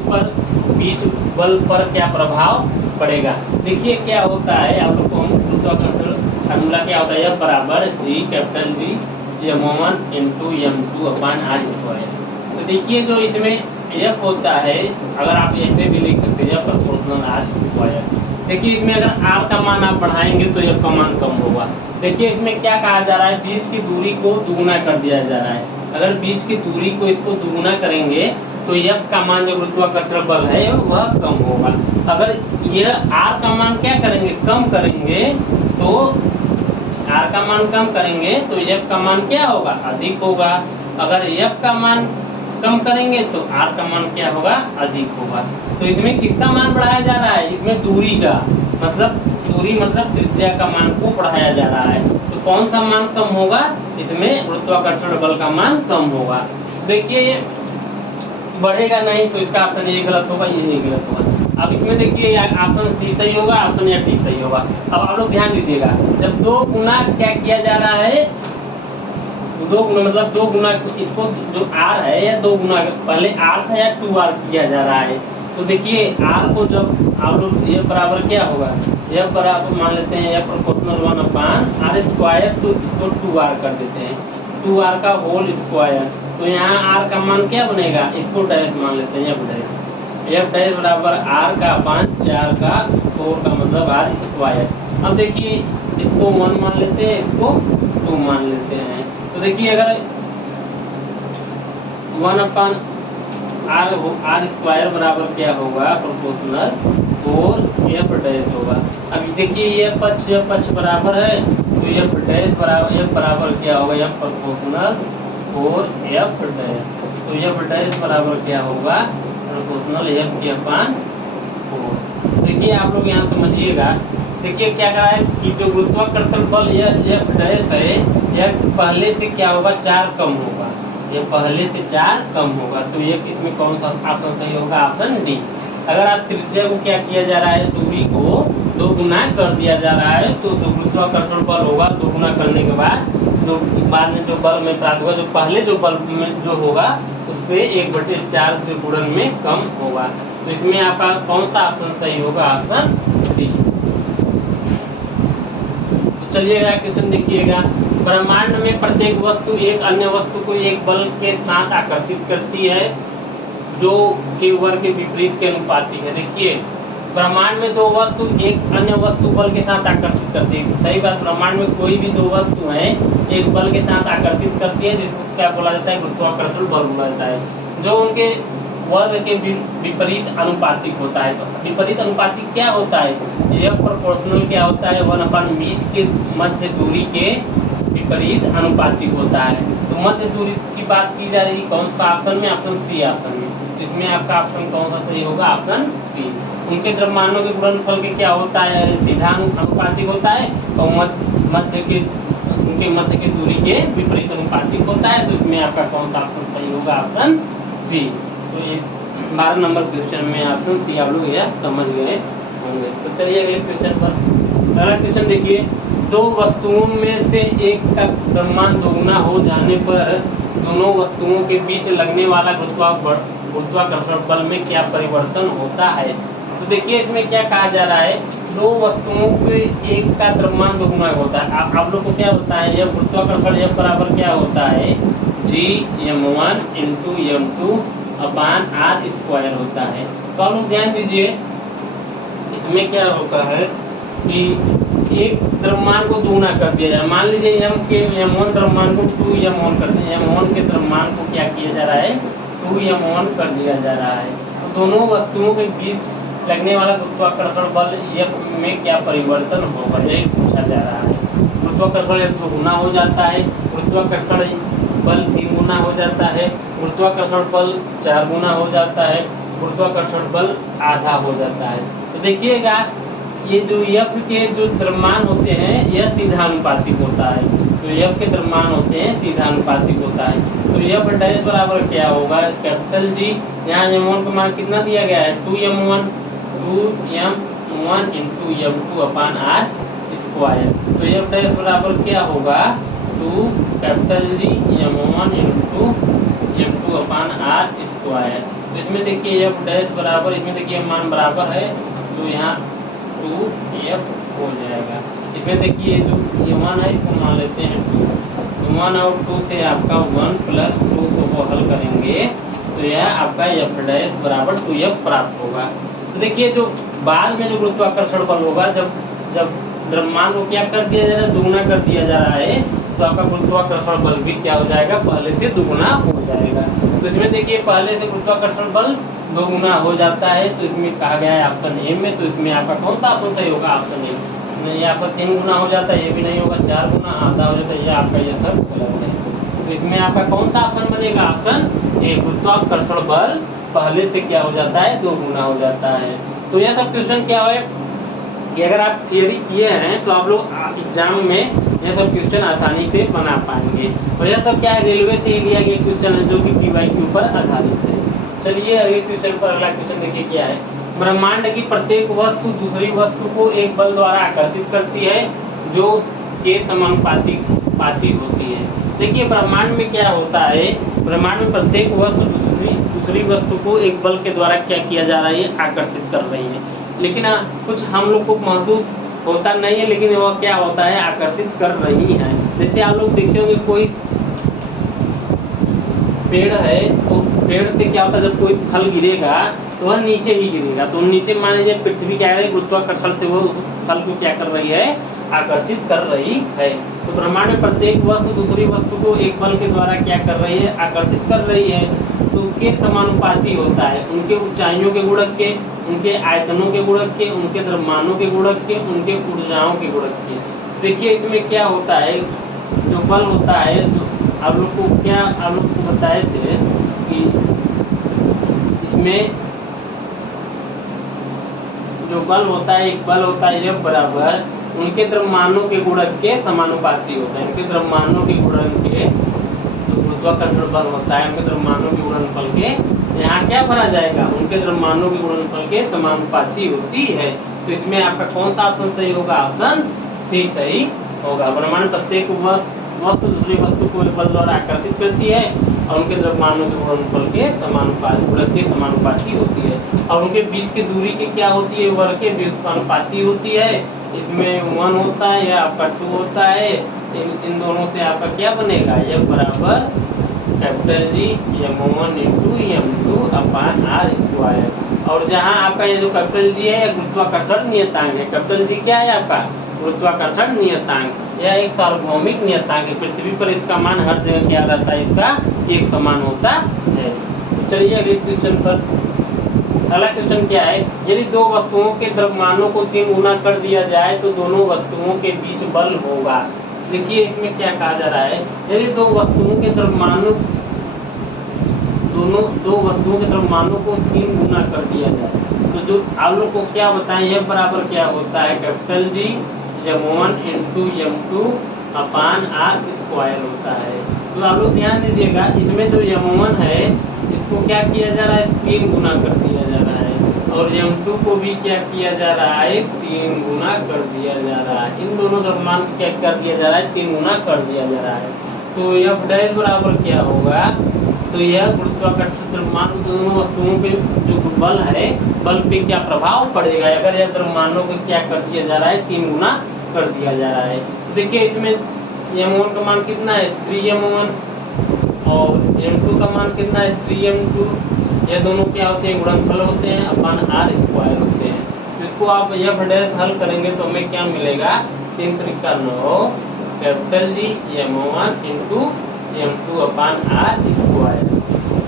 बल पर क्या प्रभाव पड़ेगा। देखिए क्या होता है, आप लोग को हम गुरुत्वाकर्षण फार्मूला क्या होता है, F बराबर G capital G m1 × m2 अपान r स्क्वायर। तो देखिए जो इसमें F होता है, अगर आप ऐसे भी लिख सकते हैं प्रोपोर्शनल r स्क्वायर। देखिए इसमें अगर r का मान आप बढ़ाएंगे तो F का मान कम होगा। देखिए इसमें क्या कहा जा रहा है, बीच की दूरी को दुगुना कर दिया जा रहा है। अगर बीच की दूरी को इसको दुगुना करेंगे तो F का मान जो गुरुत्वाकर्षण बल है वह कम होगा। अगर यह r का मान क्या करेंगे, कम करेंगे, तो r का मान कम करेंगे तो F का मान क्या होगा, अधिक होगा। अगर F का मान कम करेंगे तो r का मान क्या होगा, अधिक होगा। तो इसमें किसका मान बढ़ाया जा रहा है, इसमें दूरी का मतलब त्रिज्या का मान को बढ़ाया जा रहा है। तो कौन सा मान कम होगा, इसमें गुरुत्वाकर्षण बल का मान कम होगा। देखिए बढ़ेगा नहीं तो इसका ऑप्शन ये गलत होगा, ये गलत होगा। अब इसमें देखिए ऑप्शन सी सही होगा, ऑप्शन या डी सही होगा। अब आप लोग ध्यान दीजिएगा, जब दो गुना क्या किया जा रहा है, दो गुना मतलब दो गुना इसको जो r है या दो गुना, पहले r था या 2r किया जा रहा है। तो देखिए r को जब आप लोग ये बराबर क्या होगा, ये बराबर मान लेते हैं या प्रोपोर्शनल 1 अपान r स्क्वायर, तो इसको 2r कर देते हैं, 2r का होल स्क्वायर। तो यहाँ r का मान क्या बनेगा, इसको डैश मान लेते हैं, f डैश बराबर r का अपान 4 का 4 का मतलब r स्क्वायर। अब देखिए इसको 1 मान लेते हैं, इसको 2 मान लेते हैं। तो देखिए अगर 1 अपान r स्क्वायर बराबर क्या होगा, प्रोपोर्शनल 4 f डैश होगा। अब देखिए ये पक्ष बराबर है, तो f डैश बराबर क्या होगा, f प्रोपोर्शनल 4 f डैश। तो f डैश बराबर क्या होगा, प्रोपोर्शनल f के अपान 4। देखिए आप लोग यहाँ समझिएगा, देखिए क्या कहा है कि जो गुरुत्वाकर्षण बल यह डैश है, यह पहले से क्या होगा, 4 कम होगा, यह पहले से 4 कम होगा। तो ये इसमें कौन सा ऑप्शन सही होगा, ऑप्शन डी। अगर आप त्रिज्या को क्या किया जा रहा है, दूरी को 2 गुना कर दिया जा रहा है, तो जो गुरुत्वाकर्षण बल होगा 2 गुना करने के बाद बाद में जो बल में प्राप्त होगा, जो पहले जो बल में जो होगा उससे 1/4 जो गुणन में कम होगा। तो इसमें आपका कौन सा ऑप्शन सही होगा, ऑप्शन डी। चलिएगा क्वेश्चन देखिएगा, ब्रह्मांड में प्रत्येक वस्तु एक अन्य वस्तु को एक बल के साथ आकर्षित करती है जो कि वर्ग के विपरीत के अनुपाती है। देखिए ब्रह्मांड में दो वस्तु एक अन्य वस्तु बल के साथ आकर्षित करती है, सही बात। ब्रह्मांड में कोई भी दो वस्तु है एक बल के साथ आकर्षित करती है, जिसको क्या बोला जाता है, गुरुत्वाकर्षण बल बोला जाता है। जो उनके वर्ग के विपरीत अनुपातिक होता है। विपरीत अनुपातिक क्या होता है? यह प्रोपोर्शनल क्या होता है? 1/, बीच के मध्य दूरी के विपरीत अनुपातिक होता है। तो मध्य दूरी की बात की जा रही कौन सा ऑप्शन में? ऑप्शन सी ऑप्शन में। इसमें आपका ऑप्शन कौन सा सही होगा? Option C. उनके द्रव्यमानों के गुणनफल के क्या होता है? सीधा अनुपातिक होता है और उनके मध्य की दूरी के विपरीत अनुपातिक होता है। तो इसमें आपका कौन सा ऑप्शन सही होगा? Option C. तो ये 12 नंबर क्वेश्चन में ऑप्शन सी आप लोग यह समझ गए होंगे। तो चलिए अगले क्वेश्चन पर। पहला क्वेश्चन देखिए, दो वस्तुओं में से एक का द्रव्यमान दोगुना हो जाने पर दोनों वस्तुओं के बीच लगने वाला गुरुत्वाकर्षण बल में क्या परिवर्तन होता है? तो देखिए इसमें क्या कहा जा रहा है, दो वस्तुओं के एक का द्रव्यमान दोगुना होता है। आप लोग को क्या होता है? यह गुरुत्वाकर्षण यह बराबर क्या होता है? Gm1 × m2/r² होता है। तो आप लोग ध्यान दीजिए, इसमें क्या होता है कि एक द्रव्यमान को दोगुना कर दिया जाए। मान लीजिए m के m1 द्रव्यमान को 2m1 कर दिया। m1 के द्रव्यमान को क्या किया जा रहा है? 2m1 कर दिया जा रहा है। तो दोनों वस्तुओं के बीच लगने वाला गुरुत्वाकर्षण बल F में क्या परिवर्तन होगा, यही पूछा जा रहा है। गुरुत्वाकर्षण F 2 गुना हो जाता है, गुरुत्वाकर्षण बल 3 गुना हो जाता है, गुरुत्वाकर्षण बल 4 गुना हो जाता है, गुरुत्वाकर्षण बल आधा हो जाता है। तो देखिएगा ये जो F के जो द्रव्यमान होते हैं यह सीधा अनुपातिक होता है। तो F के द्रव्यमान होते हैं सीधा अनुपातिक होता है। तो F डैश बराबर क्या होगा? कैपिटल G, यहाँ m1 का मान कितना दिया गया है? 2m1 × m2/r²। तो F डैश बराबर क्या होगा? 2 कैपिटल G m1 × m2/r²। तो इसमें देखिए F डैश बराबर, इसमें देखिए मान बराबर है तो यहाँ 2F हो जाएगा। इसमें देखिए जो ये 1 है इसको मान लेते हैं 2। तो 1 और 2 से आपका 1 + 2 को हल करेंगे तो यह आपका F डैश बराबर 2F प्राप्त होगा। तो देखिए जो बाद में जो गुरुत्वाकर्षण बल होगा, जब द्रव्यमान को क्या कर दिया जा रहा है? दुगुना कर दिया जा रहा है, तो आपका गुरुत्वाकर्षण बल भी क्या हो जाएगा? पहले से दुगुना हो जाएगा। तो इसमें देखिए पहले से गुरुत्वाकर्षण बल 2 गुना हो जाता है। तो इसमें कहा गया है ऑप्शन ए में। तो इसमें आपका कौन सा ऑप्शन सही होगा? Option A. ये आपका 3 गुना हो जाता है, ये भी नहीं होगा। 4 गुना, आधा हो जाता है, ये आपका ये सब गलत है। तो इसमें आपका कौन सा ऑप्शन बनेगा? Option A. गुरुत्वाकर्षण बल पहले से क्या हो जाता है? 2 गुना हो जाता है। तो यह सब क्वेश्चन क्या है कि अगर आप थियरी किए हैं तो आप लोग एग्जाम में यह सब क्वेश्चन आसानी से बना पाएंगे। और यह सब क्या है? रेलवे से ही लिया गया क्वेश्चन है जो कि PYQ पर आधारित है। चलिए अगले क्वेश्चन पर, अगला क्वेश्चन देखिए क्या है। ब्रह्मांड की प्रत्येक वस्तु दूसरी वस्तु को एक बल द्वारा आकर्षित करती है जो के समानुपाती होती है। देखिए ब्रह्मांड में क्या होता है? ब्रह्मांड में प्रत्येक वस्तु दूसरी वस्तु को एक बल के द्वारा क्या किया जा रहा है? आकर्षित कर रही है। लेकिन कुछ हम लोग को महसूस होता नहीं है, लेकिन वह क्या होता है? आकर्षित कर रही है। जैसे आप लोग देखते होंगे कोई पेड़ है तो पेड़ से क्या होता है? जब कोई फल गिरेगा तो वह नीचे ही गिरेगा। तो नीचे मान लीजिए पृथ्वी क्या है? गुरुत्वाकर्षण से वो उस फल को क्या कर रही है? आकर्षित कर रही है। तो ब्रह्मांड में प्रत्येक वस्तु दूसरी वस्तु को एक बल के द्वारा क्या कर रही है? आकर्षित कर रही है। तो के समानुपाती होता है, उनके ऊंचाइयों के गुणक के, उनके आयतनों के गुणक के, उनके द्रव्यमानों के गुणक के, उनके ऊर्जाओं के गुणक के। देखिए इसमें क्या होता है? जो बल होता है, आप लोग को बताए थे कि इसमें जो बल होता है, एक बल होता है F बराबर उनके द्रव्यमानों के गुणक के समानुपाती होता है। उनके द्रव्यमानों के गुणन के जो गुरुत्वाकर्षण बल होता है, उनके द्रव्यमानों के गुणनफल के यहाँ क्या भरा जाएगा? उनके द्रव्यमानों के गुणनफल के समानुपाती होती है। तो इसमें आपका कौन सा ऑप्शन सही होगा? ऑप्शन सी सही होगा। ब्रह्मांड प्रत्येक वस्तु दूसरी वस्तु को एक बल द्वारा आकर्षित करती है और उनके द्रव्यमानों के गुणनफल के समानुपाती होती है। और उनके बीच की दूरी की क्या होती है? वर्ग के व्युत्पानुपाती होती है। इसमें 1 होता है या आपका 2 होता है। इन दोनों से आपका क्या बनेगा? F बराबर कैपिटल G m1 × m2/r²। और जहाँ आपका ये जो कैपिटल G है गुरुत्वाकर्षण नियतांक है। कैपिटल G क्या है आपका? गुरुत्वाकर्षण नियतांक। यह एक सार्वभौमिक नियतांक है। पृथ्वी पर इसका मान हर जगह क्या रहता है? इसका एक समान होता है। चलिए अगले क्वेश्चन पर। अगला क्वेश्चन क्या है, यदि दो वस्तुओं के द्रव्यमानों को 3 गुना कर दिया जाए तो दोनों वस्तुओं के बीच बल होगा। देखिए इसमें क्या कहा जा रहा है, यदि दो वस्तुओं के द्रव्यमानों को 3 गुना कर दिया जाए तो जो आप लोग को क्या बताएं, यह बराबर क्या होता है, capital G m1 into m2 अपान r स्क्वायर होता है। तो आप लोग ध्यान दीजिएगा, इसमें जो m1 है इसको क्या किया जा रहा है, 3 गुना कर दिया जा रहा है, और m2 को भी क्या किया जा रहा है, 3 गुना कर दिया जा रहा है। इन दोनों द्रव्यमान को क्या कर दिया जा रहा है, 3 गुना कर दिया जा रहा है। तो f डैश बराबर क्या होगा, तो यह गुरुत्वाकर्षण द्रव्यमान दोनों वस्तुओं पे जो बल है, बल पे क्या प्रभाव पड़ेगा अगर यह द्रव्यमानों को क्या कर दिया जा रहा है, 3 गुना कर दिया जा रहा है। देखिए इसमें m1 का मान कितना है, 3m1, और m2 का मान कितना है, 3m2। ये दोनों क्या होते हैं, गुणनफल होते हैं अपान r स्क्वायर होते हैं। तो इसको आप f डैश हल करेंगे तो हमें क्या मिलेगा, 3 Trika 9 capital G m1 into m2 अपान r स्क्वायर।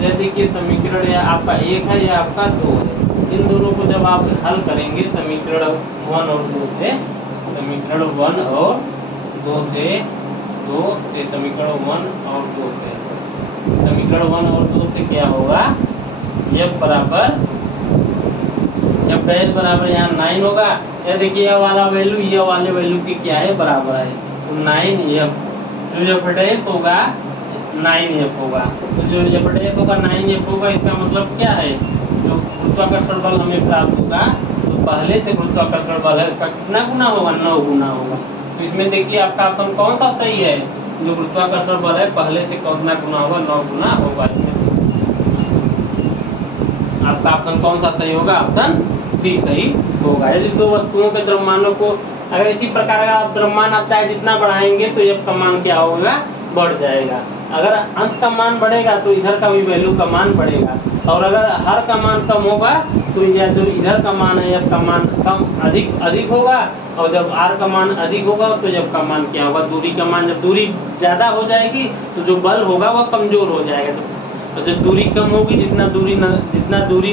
ये देखिए समीकरण यह आपका 1 है, यह आपका 2 है। इन दोनों को जब आप हल करेंगे समीकरण 1 और 2 से, समीकरण 1 और 2 से, समीकरण 1 और 2 से, समीकरण 1 और 2 से क्या होगा, f बराबर f डैश बराबर यहाँ 9 होगा। यह देखिए यह वाला वैल्यू यह वाले वैल्यू के क्या है, बराबर है, तो 9f जो f डैश होगा 9f होगा। तो जो f डैश होगा 9f होगा, इसका मतलब क्या है, जो गुरुत्वाकर्षण बल हमें प्राप्त होगा तो पहले से गुरुत्वाकर्षण बल है उसका कितना गुना होगा, 9 गुना होगा। तो इसमें देखिए आपका ऑप्शन कौन सा सही है, जो गुरुत्वाकर्षण बल है पहले से कितना गुना होगा, 9 गुना होगा। आपका ऑप्शन कौन सा सही होगा, ऑप्शन सी सही होगा। यदि दो वस्तुओं के द्रव्यमानों को अगर इसी प्रकार का द्रव्यमान आप चाहे जितना बढ़ाएंगे तो f का मान क्या होगा, बढ़ जाएगा। अगर अंश का मान बढ़ेगा तो इधर का भी वैल्यू का मान बढ़ेगा, और अगर हर का मान कम होगा तो यह जो इधर का मान है f का मान कम अधिक होगा, और जब r का मान अधिक होगा तो f का मान क्या होगा, दूरी का मान, जब दूरी ज़्यादा हो जाएगी तो जो बल होगा वह कमज़ोर हो जाएगा। तो जब दूरी कम होगी, जितना दूरी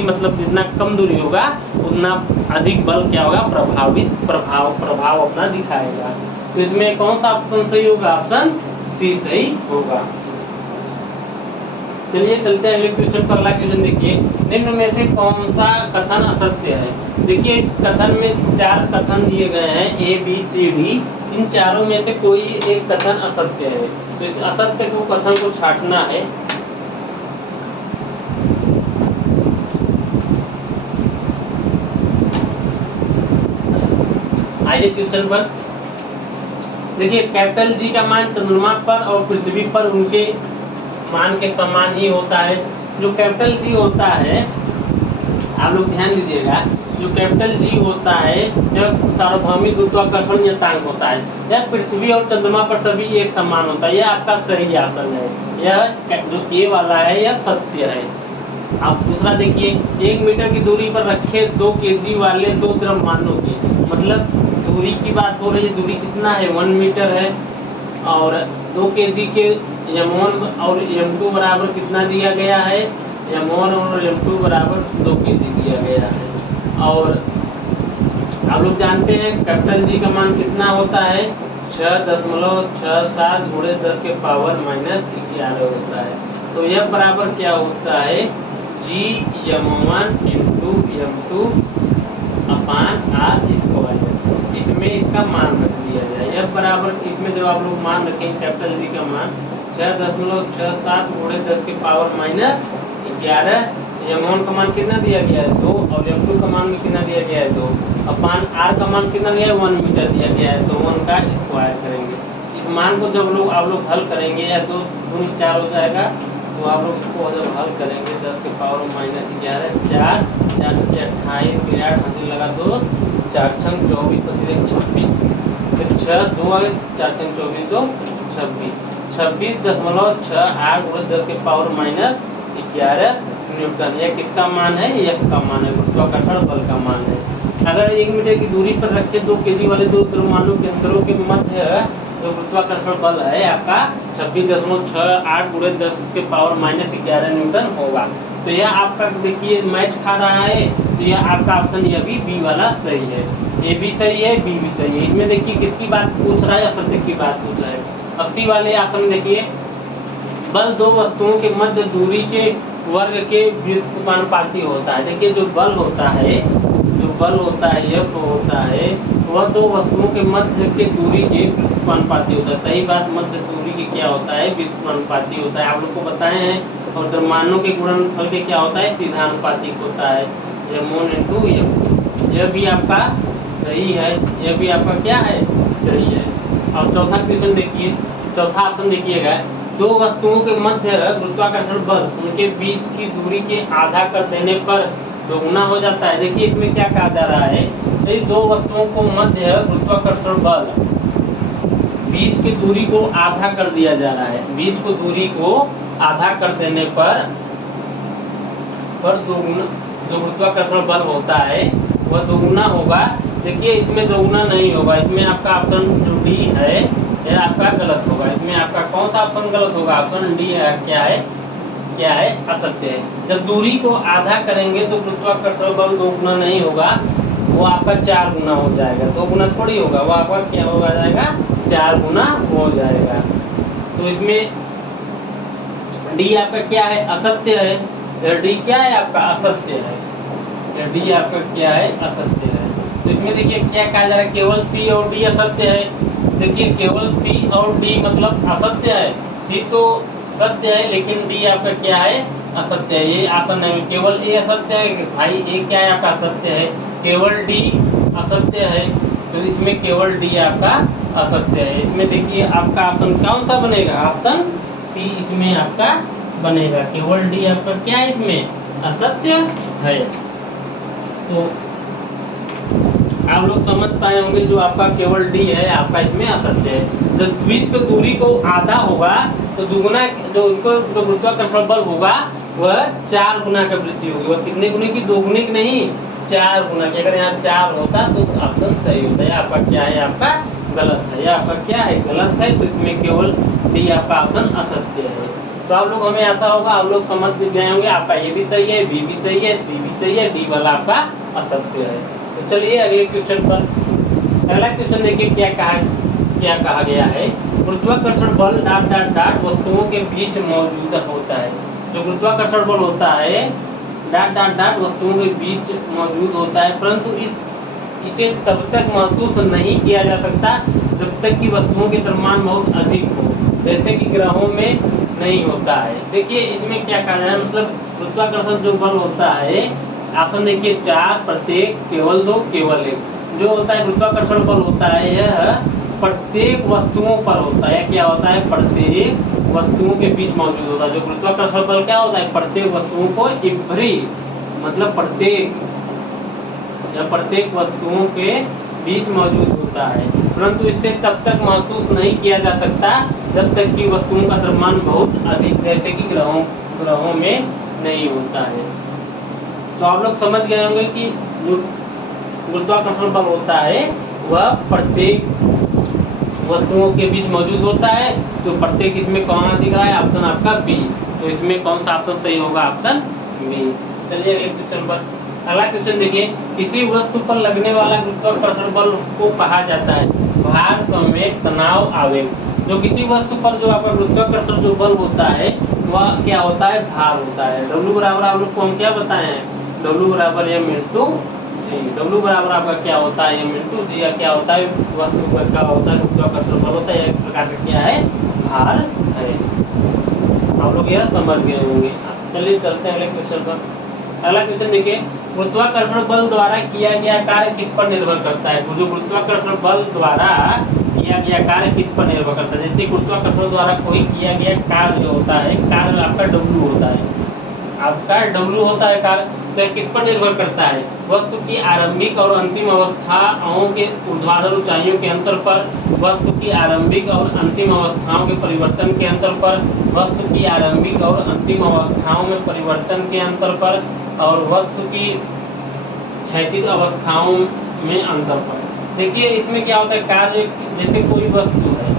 मतलब जितना कम दूरी होगा उतना अधिक बल क्या होगा, प्रभाव अपना दिखाएगा। तो इसमें कौन सा ऑप्शन सही होगा, ऑप्शन सी सही होगा। चलिए चलते हैं अगले क्वेश्चन पर। अगला क्वेश्चन देखिए, निम्न में से कौन सा कथन असत्य है। देखिए इस कथन में 4 कथन दिए गए हैं A B C D, इन चारों में से कोई एक कथन असत्य है। तो इस असत्य को कथन को छांटना है। आइए क्वेश्चन पर देखिए, कैपिटल G का मान चंद्रमा पर और पृथ्वी पर उनके मान के समान ही होता है। जो कैपिटल G होता है, आप लोग ध्यान दीजिएगा, जो कैपिटल G होता है यह सार्वभौमिक गुरुत्वाकर्षण नियतांक होता है। यह पृथ्वी और चंद्रमा पर सभी एक समान होता है। यह आपका सही ऑप्शन है। यह जो A वाला है यह सत्य है। आप दूसरा देखिए, 1 मीटर की दूरी पर रखे 2 kg वाले 2 द्रव्यमानों की, मतलब दूरी की बात हो रही है, दूरी कितना है, 1 मीटर है, और 2 kg के m1 और m2 बराबर कितना दिया गया है, m1 और m2 बराबर 2 kg दिया गया है। और आप लोग जानते हैं कैपिटल G का मान कितना होता है, 6.67 गुणे 10 के पावर -11 होता है। तो यह बराबर क्या होता है, G m1 इंटू m2 अपान r स्क्वायर। इसमें इसका मान रख दिया जाए, यह बराबर, इसमें जब आप लोग मान रखें कैपिटल G का मान 6.67 गुणे 10 के पावर -11, m1 का मान कितना दिया गया है, 2, और m2 का मान कितना दिया गया है, 2, अपान r का मान कितना दिया है, 1 मीटर दिया गया है, तो 1 का स्क्वायर करेंगे। इस मान को जब आप लोग हल करेंगे, या 2 गुणे 4 हो जाएगा, तो आप लोग इसको जब हल करेंगे 10 के पावर -11, 4 4 से 28, 8 हासिल लगा 2, 4 छंग 24, 26, फिर 6 2 आगे, 4 छंग 24, 2 26, 26.68 गुणे 10 के पावर -11 न्यूटन। यह किसका मान है, F का मान है, गुरुत्वाकर्षण बल का मान है। अगर 1 मीटर की दूरी पर रखे 2 kg वाले 2 द्रव्यमानों के अंतरों के मध्य जो गुरुत्वाकर्षण बल है आपका 26.68 गुणे 10 के पावर -11 न्यूटन होगा। तो तो यह आपका देखिए मैच खा रहा है, तो यह आपका ऑप्शन यह भी बी वाला सही है। ए भी सही है, बी भी सही है। इसमें देखिए किसकी बात पूछ रहा है, असत्य की बात पूछ रहा है। अब सी वाले ऑप्शन देखिए, बल दो वस्तुओं के मध्य दूरी के वर्ग के व्युत्क्रमानुपाती होता है। देखिए जो बल होता है, F होता है, वह दो वस्तुओं के मध्य के दूरी के व्युत्क्रमानुपाती होता है। सही बात, मध्य दूरी के क्या होता है, व्युत्क्रमानुपाती होता है। आप लोग को बताए हैं। और द्रव्यमानों के गुणनफल के क्या होता है, सीधानुपातिक होता है। m1 × m2, यह भी आपका सही है, यह भी आपका क्या है, सही है। अब चौथा क्वेश्चन देखिए, चौथा ऑप्शन देखिएगा, दो वस्तुओं के मध्य गुरुत्वाकर्षण बल उनके बीच की दूरी के आधा कर देने पर दोगुना हो जाता है। देखिए इसमें क्या कहा जा रहा है, यदि दो वस्तुओं को मध्य गुरुत्वाकर्षण बल बीच की दूरी को आधा कर दिया जा रहा है, बीच को दूरी को आधा कर देने पर दोगुना, जो गुरुत्वाकर्षण बल होता है वह दोगुना होगा। देखिए इसमें दोगुना नहीं होगा, इसमें आपका ऑप्शन जो डी है यह आपका गलत होगा। इसमें आपका कौन सा ऑप्शन गलत होगा, ऑप्शन डी क्या है, असत्य है। जब दूरी को आधा करेंगे तो गुरुत्वाकर्षण बल दोगुना नहीं होगा, वो आपका 4 गुना हो जाएगा। 2 गुना थोड़ी होगा, वो आपका क्या हो जाएगा, 4 गुना हो जाएगा। तो इसमें डी आपका क्या है, असत्य है। डी क्या है आपका, असत्य है। डी आपका क्या है, असत्य है। तो इसमें देखिए क्या कहा जा रहा है, केवल सी और डी असत्य है। देखिए केवल सी और डी मतलब असत्य है। सी तो सत्य है लेकिन डी आपका क्या है, असत्य है। ये ऑप्शन नहीं, केवल ए असत्य है भाई, ए क्या है आपका, असत्य है। केवल डी असत्य है, तो इसमें केवल डी आपका असत्य है। इसमें देखिए आपका ऑप्शन कौन सा बनेगा, ऑप्शन सी इसमें आपका बनेगा। केवल डी आपका क्या है, इसमें असत्य है। तो आप लोग समझ पाए होंगे, जो आपका केवल डी है आपका इसमें असत्य है। जब बीच की दूरी को आधा होगा तो दुगुना जो उनको जो गुरुत्वाकर्षण बल होगा वह 4 गुना का वृद्धि होगी। वह कितने गुने की, 2 गुने की नहीं, 4 गुना की। अगर यहाँ 4 होता तो ऑप्शन सही होता है। आपका क्या है, आपका गलत है। यह आपका क्या है, गलत है। तो इसमें केवल डी आपका ऑप्शन असत्य है। तो आप लोग, हमें ऐसा होगा आप लोग समझ गए होंगे, आपका ए भी सही है, बी भी सही है, सी भी सही है, डी वाला आपका असत्य है। तो चलिए अगले क्वेश्चन पर। अगला क्वेश्चन देखिए क्या कहा गया है, गुरुत्वाकर्षण बल ... वस्तुओं के बीच मौजूद होता है। जो गुरुत्वाकर्षण बल होता है ... वस्तुओं के बीच मौजूद होता है, परंतु इसे तब तक महसूस नहीं किया जा सकता जब तक कि वस्तुओं के द्रव्यमान बहुत अधिक हो, जैसे कि ग्रहों में नहीं होता है। देखिए इसमें क्या कहा जाए, मतलब गुरुत्वाकर्षण जो बल होता है, ऑप्शन देखिए 4, प्रत्येक, केवल 2, केवल 1। जो होता है गुरुत्वाकर्षण बल होता है यह प्रत्येक वस्तुओं पर होता है। क्या होता है, प्रत्येक वस्तुओं के बीच मौजूद होता है। जो गुरुत्वाकर्षण बल क्या होता है, प्रत्येक वस्तुओं को एवरी मतलब प्रत्येक वस्तुओं के बीच मौजूद होता है, परंतु इससे तब तक महसूस नहीं किया जा सकता जब तक कि वस्तुओं का द्रव्यमान बहुत अधिक, जैसे कि ग्रहों में नहीं होता है। तो आप लोग समझ गए होंगे कि जो गुरुत्वाकर्षण बल होता है वह प्रत्येक वस्तुओं के बीच मौजूद होता है। तो प्रत्येक इसमें कौन दिख रहा है, ऑप्शन आपका बी। तो इसमें कौन सा ऑप्शन सही होगा, ऑप्शन बी। चलिए अगले क्वेश्चन पर। अगला क्वेश्चन देखिए, किसी वस्तु पर लगने वाला गुरुत्वाकर्षण बल को कहा जाता है भार, संवेग, तनाव, आवेग। जो किसी वस्तु पर जो आपका गुरुत्वाकर्षण जो बल होता है वह क्या होता है, भार होता है। W बराबर आप लोग को हम क्या बताए हैं, W बराबर m × g। W बराबर आपका क्या होता है, m × g। या क्या होता है, वस्तु पर क्या होता है, गुरुत्वाकर्षण बल होता है, एक प्रकार का क्या है, भार है। आप लोग यह समझ गए होंगे। चलिए चलते हैं अगले क्वेश्चन पर। अगला क्वेश्चन देखिए, गुरुत्वाकर्षण बल द्वारा किया गया कार्य किस पर निर्भर करता है। जो गुरुत्वाकर्षण बल द्वारा किया गया कार्य किस पर निर्भर करता है। जैसे गुरुत्वाकर्षण द्वारा कोई किया गया कार्य जो होता है, कार्य आपका W होता है, आपका W होता है कार्य। तो किस पर निर्भर करता है, वस्तु की आरंभिक और अंतिम अवस्थाओं के ऊर्ध्वाधर ऊंचाइयों के अंतर पर, वस्तु की आरंभिक और अंतिम अवस्थाओं के परिवर्तन के अंतर पर, वस्तु की आरंभिक और अंतिम अवस्थाओं में परिवर्तन के अंतर पर, और वस्तु की क्षैतिज अवस्थाओं में अंतर पर। देखिए इसमें क्या होता है, कार्य जैसे कोई वस्तु है,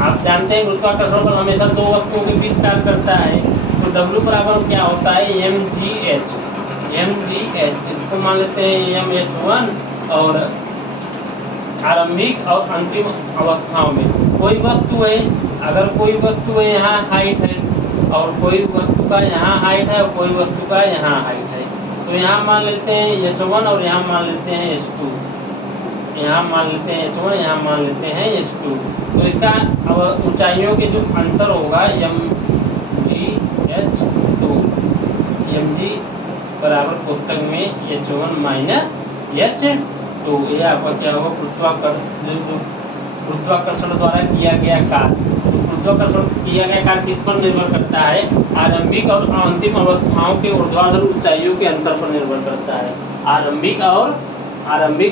आप जानते हैं गुरुत्वाकर्षण बल हमेशा दो वस्तुओं के बीच कार्य करता है। तो W बराबर क्या होता है mgh, इसको मान लेते हैं mh1। और आरंभिक और अंतिम अवस्थाओं में कोई वस्तु है, अगर कोई वस्तु है यहाँ हाइट है और कोई वस्तु का यहाँ हाइट है और कोई वस्तु का यहाँ हाइट है, तो यहाँ मान लेते हैं h1 और यहाँ मान लेते हैं h2, यहाँ मान लेते हैं h1, यहाँ मान लेते हैं h2। तो इसका ऊंचाइयों के जो अंतर होगा mg बराबर पुस्तक में h1 माइनस h2। ये आपका क्या होगा गुरुत्वाकर्षण द्वारा किया गया कार्य। तो गुरुत्वाकर्षण किया गया कार्य किस पर निर्भर करता है? आरंभिक और अंतिम अवस्थाओं के ऊर्ध्वाधर ऊंचाइयों के अंतर पर निर्भर करता है। आरंभिक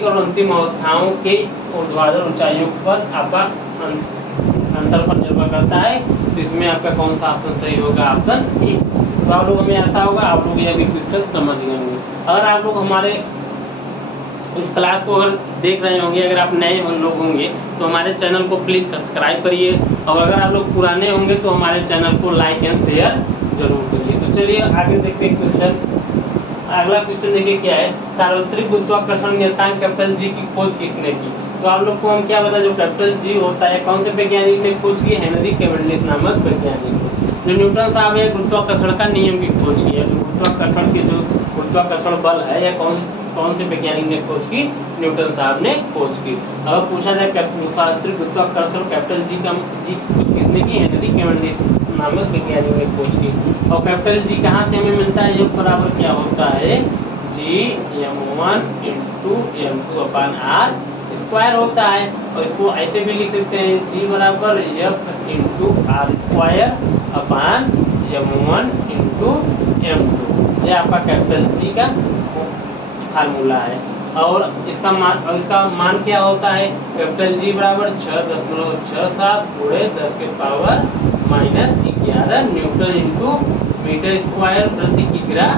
और अंतिम अवस्थाओं के ऊर्ध्वाधर ऊंचाइयों पर आपका अंतर पर निर्भर करता है। तो इसमें आपका कौन सा ऑप्शन सही होगा? Option A. तो आप लोग हमें ऐसा होगा, आप लोग ये भी क्वेश्चन समझ गए होंगे। अगर आप लोग हमारे इस क्लास को अगर देख रहे होंगे, अगर आप नए लोग होंगे तो हमारे चैनल को प्लीज़ सब्सक्राइब करिए, और अगर आप लोग पुराने होंगे तो हमारे चैनल को लाइक एंड शेयर जरूर करिए। तो चलिए आगे देखते हैं क्वेश्चन। अगला क्वेश्चन देखिए क्या है, सार्वत्रिक गुरुत्वाकर्षण नियतांक कैपिटल जी की खोज किसने की? तो आप लोग को हम क्या बता, जो कैपिटल जी होता है कौन से वैज्ञानिक ने खोज की? हेनरी कैवेंडिश नामक वैज्ञानिक। जो न्यूटन साहब है गुरुत्वाकर्षण का नियम की खोज की है। जो गुरुत्वाकर्षण बल है या कौन से वैज्ञानिक ने खोज की? न्यूटन साहब ने खोज की। अगर पूछा जाए सार्वत्रिक गुरुत्वाकर्षण कैपिटल जी खोज किसने की? हेनरी कैवेंडिश नामक वैज्ञानिक ने खोज की। और कैपिटल जी कहाँ से हमें मिलता है? F बराबर क्या होता है? G m1 × m2/r स्क्वायर होता है। और इसको ऐसे भी लिख सकते हैं, G बराबर F × r² m1 × m2। ये आपका कैपिटल जी का फार्मूला है। और इसका मान क्या होता है? कैपिटल जी बराबर 6.67 × 10⁻⁻11 न्यूटन × मीटर स्क्वायर प्रति किग्रा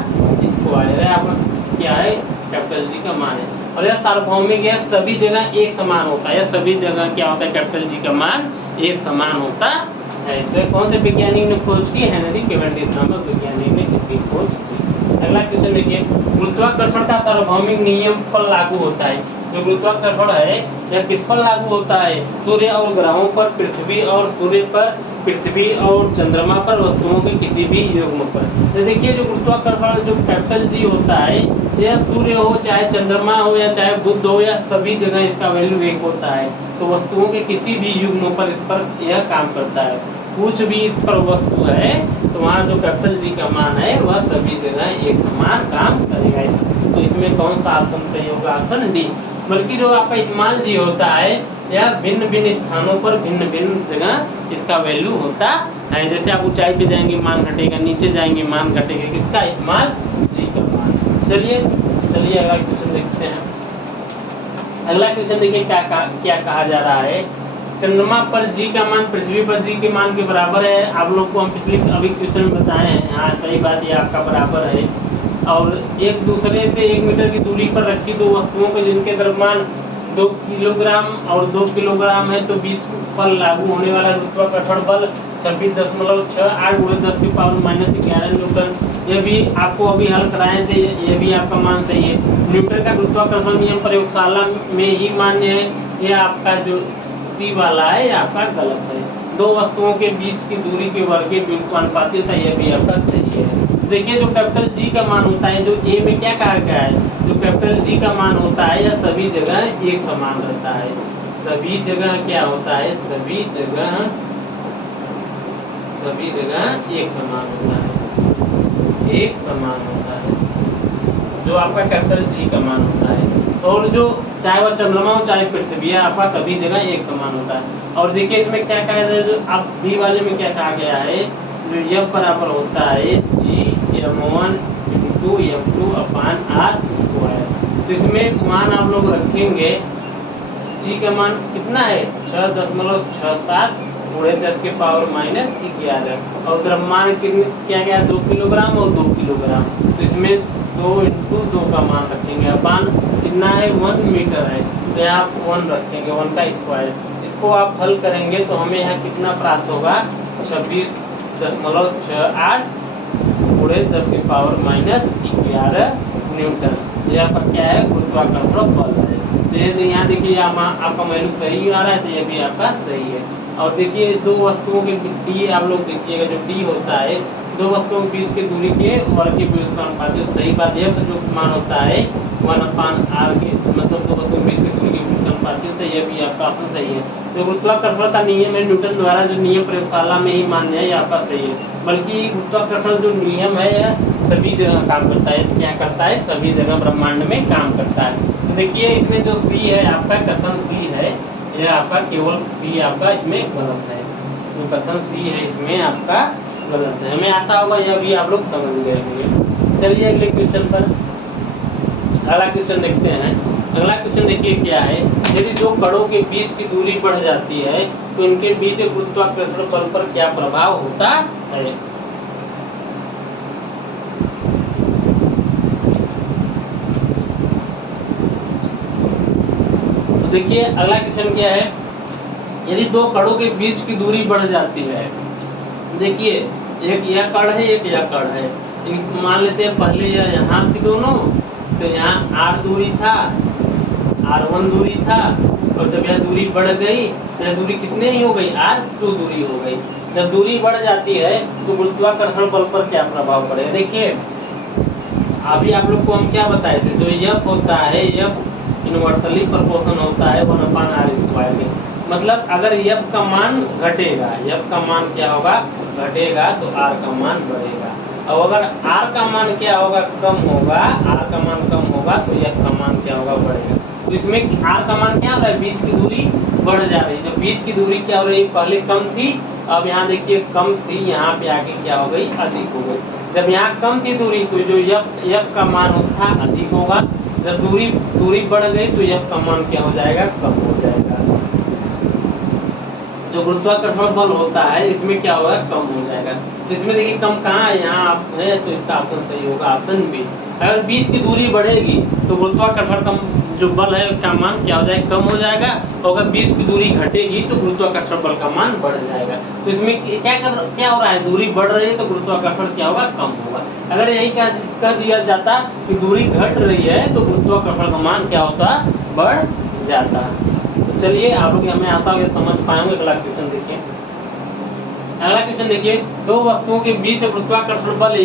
स्क्वायर है। आपका क्या है? कैपिटल जी का मान है। और यह सार्वभौमिक है, सभी जगह एक समान होता है। सभी जगह क्या होता है? कैपिटल जी का मान एक समान होता है। तो कौन से वैज्ञानिक ने खोज की? हेनरी कैवेंडिश नामक वैज्ञानिक ने इसकी खोज की। अगला क्वेश्चन देखिए, गुरुत्वाकर्षण का सार्वभौमिक नियम पर लागू होता है। जो गुरुत्वाकर्षण है यह किस पर लागू होता है? सूर्य और ग्रहों पर, पृथ्वी और सूर्य पर, पृथ्वी और चंद्रमा पर, वस्तुओं के किसी भी युग्म पर। तो देखिए जो गुरुत्वाकर्षण जो कैपिटल जी होता है, यह सूर्य हो चाहे चंद्रमा हो या चाहे बुध हो, या सभी जगह इसका वैल्यू एक होता है। तो वस्तुओं के किसी भी युग्म पर इस पर यह काम करता है। कुछ भी इस पर वस्तु है तो वहाँ जो कैपिटल जी का मान है वह सभी जगह एक समान काम करेगा। तो इसमें कौन सा ऑप्शन सही होगा? Option D. बल्कि जो आपका स्मॉल जी होता है यह भिन्न भिन्न स्थानों पर भिन्न भिन्न जगह इसका वैल्यू होता है। जैसे आप ऊंचाई पे जाएंगे मान घटेगा, नीचे जाएंगे मान घटेगा, किसका? स्मॉल जी का मान। चलिए अगला क्वेश्चन देखते हैं। अगला क्वेश्चन देखिए क्या कहा जा रहा है। चंद्रमा पर जी का मान पृथ्वी पर जी के मान के बराबर है। आप लोग को हम अभी क्वेश्चन में बताए हैं। हाँ सही बात, ये आपका बराबर है। और एक दूसरे से 1 मीटर की दूरी पर रखी दो वस्तुओं के जिनके द्रव्यमान 2 किलोग्राम और 2 किलोग्राम है, तो 20 पर लागू होने वाला गुरुत्वाकर्षण बल 26.68 × 10⁻⁻11 न्यूटन। ये भी आपको अभी हल कराए थे, ये भी आपका मान सही है। न्यूटन का गुरुत्वाकर्षण नियम प्रयोगशाला में ही मान्य है। ये आपका जो सी वाला है ये आपका गलत है। दो वस्तुओं के बीच की दूरी के वर्ग के बिल्कुल अनुपातिक है, यह भी आपका सही है। देखिए जो कैपिटल जी का मान होता है, जो ए में क्या कहा गया है, जो कैपिटल जी का मान होता है यह सभी जगह एक समान रहता है। सभी जगह क्या होता है? सभी जगह एक समान होता है, एक समान होता है जो आपका कैपिटल जी का मान होता है। और जो चाहे वह चंद्रमा हो चाहे पृथ्वी है, आपका सभी जगह एक समान होता है। और देखिए इसमें क्या कहा गया है, जो आप बी वाले में क्या कहा गया है, जो F बराबर होता है G m1 × m2/r²। तो इसमें मान आप लोग रखेंगे, G का मान कितना है? 6.67 × 10⁻⁻11। और द्रव्यमान क्या गया? 2 किलोग्राम और 2 किलोग्राम। तो इसमें 2 × 2 का मान रखेंगे। अपान कितना है? 1 मीटर है, तो यहाँ आप 1 रखेंगे, 1 का स्क्वायर। इसको आप हल करेंगे तो हमें यहाँ कितना प्राप्त होगा 26.68 गुणे 10⁻11 न्यूटन। ये आपका क्या है, गुरुत्वाकर्षण बल है। तो ये यहाँ देखिए आपका वैल्यू सही आ रहा है, तो ये भी आपका सही है। और देखिए दो वस्तुओं के डी आप लोग देखिएगा, जो डी होता है दो वस्तुओं के बीच की दूरी के वर्ग के व्युत्क्रमानुपाती। सही बात है, तो जो मान होता है 1/r के, मतलब दो वस्तुओं के बीच की दूरी के व्युत्क्रमानुपाती, तो ये भी आपका ऑप्शन सही है। तो गुरुत्वाकर्षण का नियम है न्यूटन द्वारा जो नियम प्रयोगशाला में ही मान्य है, ये आपका सही है। बल्कि गुरुत्वाकर्षण जो नियम है यह सभी जगह काम करता है। क्या करता है, सभी जगह ब्रह्मांड में काम करता है। तो देखिए इसमें जो सी है आपका कथन सी है, यह आपका केवल सी आपका इसमें गलत है। जो कथन सी है इसमें आपका गलत है। हमें आता होगा, यह भी आप लोग समझ गए होंगे। चलिए अगले क्वेश्चन पर, अगला क्वेश्चन देखते हैं। अगला क्वेश्चन देखिए क्या है, यदि दो कणों के बीच की दूरी बढ़ जाती है तो इनके बीच गुरुत्वाकर्षण बल पर क्या प्रभाव होता है। तो देखिए अगला क्वेश्चन क्या है, यदि दो कणों के बीच की दूरी बढ़ जाती है, देखिए एक यह कण है, एक यह कण है। मान लेते हैं पहले यहाँ थी दोनों, तो यहाँ r दूरी था, r1 दूरी था, और जब यह दूरी बढ़ गई तो यह दूरी कितने ही हो गई, r2 दूरी हो गई। जब दूरी बढ़ जाती है तो गुरुत्वाकर्षण बल पर क्या प्रभाव पड़ेगा। देखिए अभी आप लोग को हम क्या बताए थे, जो F होता है F इनवर्सली प्रोपोर्शनल होता है 1/r²। मतलब अगर F का मान घटेगा, F का मान क्या होगा, घटेगा, तो R का मान बढ़ेगा। और अगर R का मान क्या होगा, कम होगा, R का मान कम होगा, तो F का मान क्या होगा, बढ़ेगा। तो इसमें R का मान क्या हो रहा है, बीच की दूरी बढ़ जा रही है। जब बीच की दूरी क्या हो रही है, पहले कम थी, अब यहाँ देखिए कम थी, यहाँ पे आके क्या हो गई, अधिक हो गई। जब यहाँ कम थी दूरी तो जो F का मान था अधिक होगा। जब दूरी बढ़ गई तो F का मान क्या हो जाएगा, कम हो जाएगा। जो गुरुत्वाकर्षण बल होता है इसमें क्या होगा, कम हो जाएगा। तो इसमें देखिए कम कहाँ है, यहाँ आप है, तो इसका ऑप्शन सही होगा ऑप्शन बी। अगर बीच की दूरी बढ़ेगी तो गुरुत्वाकर्षण का जो बल है उसका मान क्या हो जाएगा, कम हो जाएगा। और अगर बीच की दूरी घटेगी तो गुरुत्वाकर्षण बल का मान बढ़ जाएगा। तो इसमें क्या हो रहा है, दूरी बढ़ रही है तो गुरुत्वाकर्षण क्या होगा, कम होगा। अगर यही कह दिया जाता कि दूरी घट रही है तो गुरुत्वाकर्षण का मान क्या होता, बढ़ जाता। चलिए आप लोग हमें आशा है समझ पाएंगे। अगला क्वेश्चन देखिए, अगला क्वेश्चन देखिए, दो वस्तुओं के बीच गुरुत्वाकर्षण बल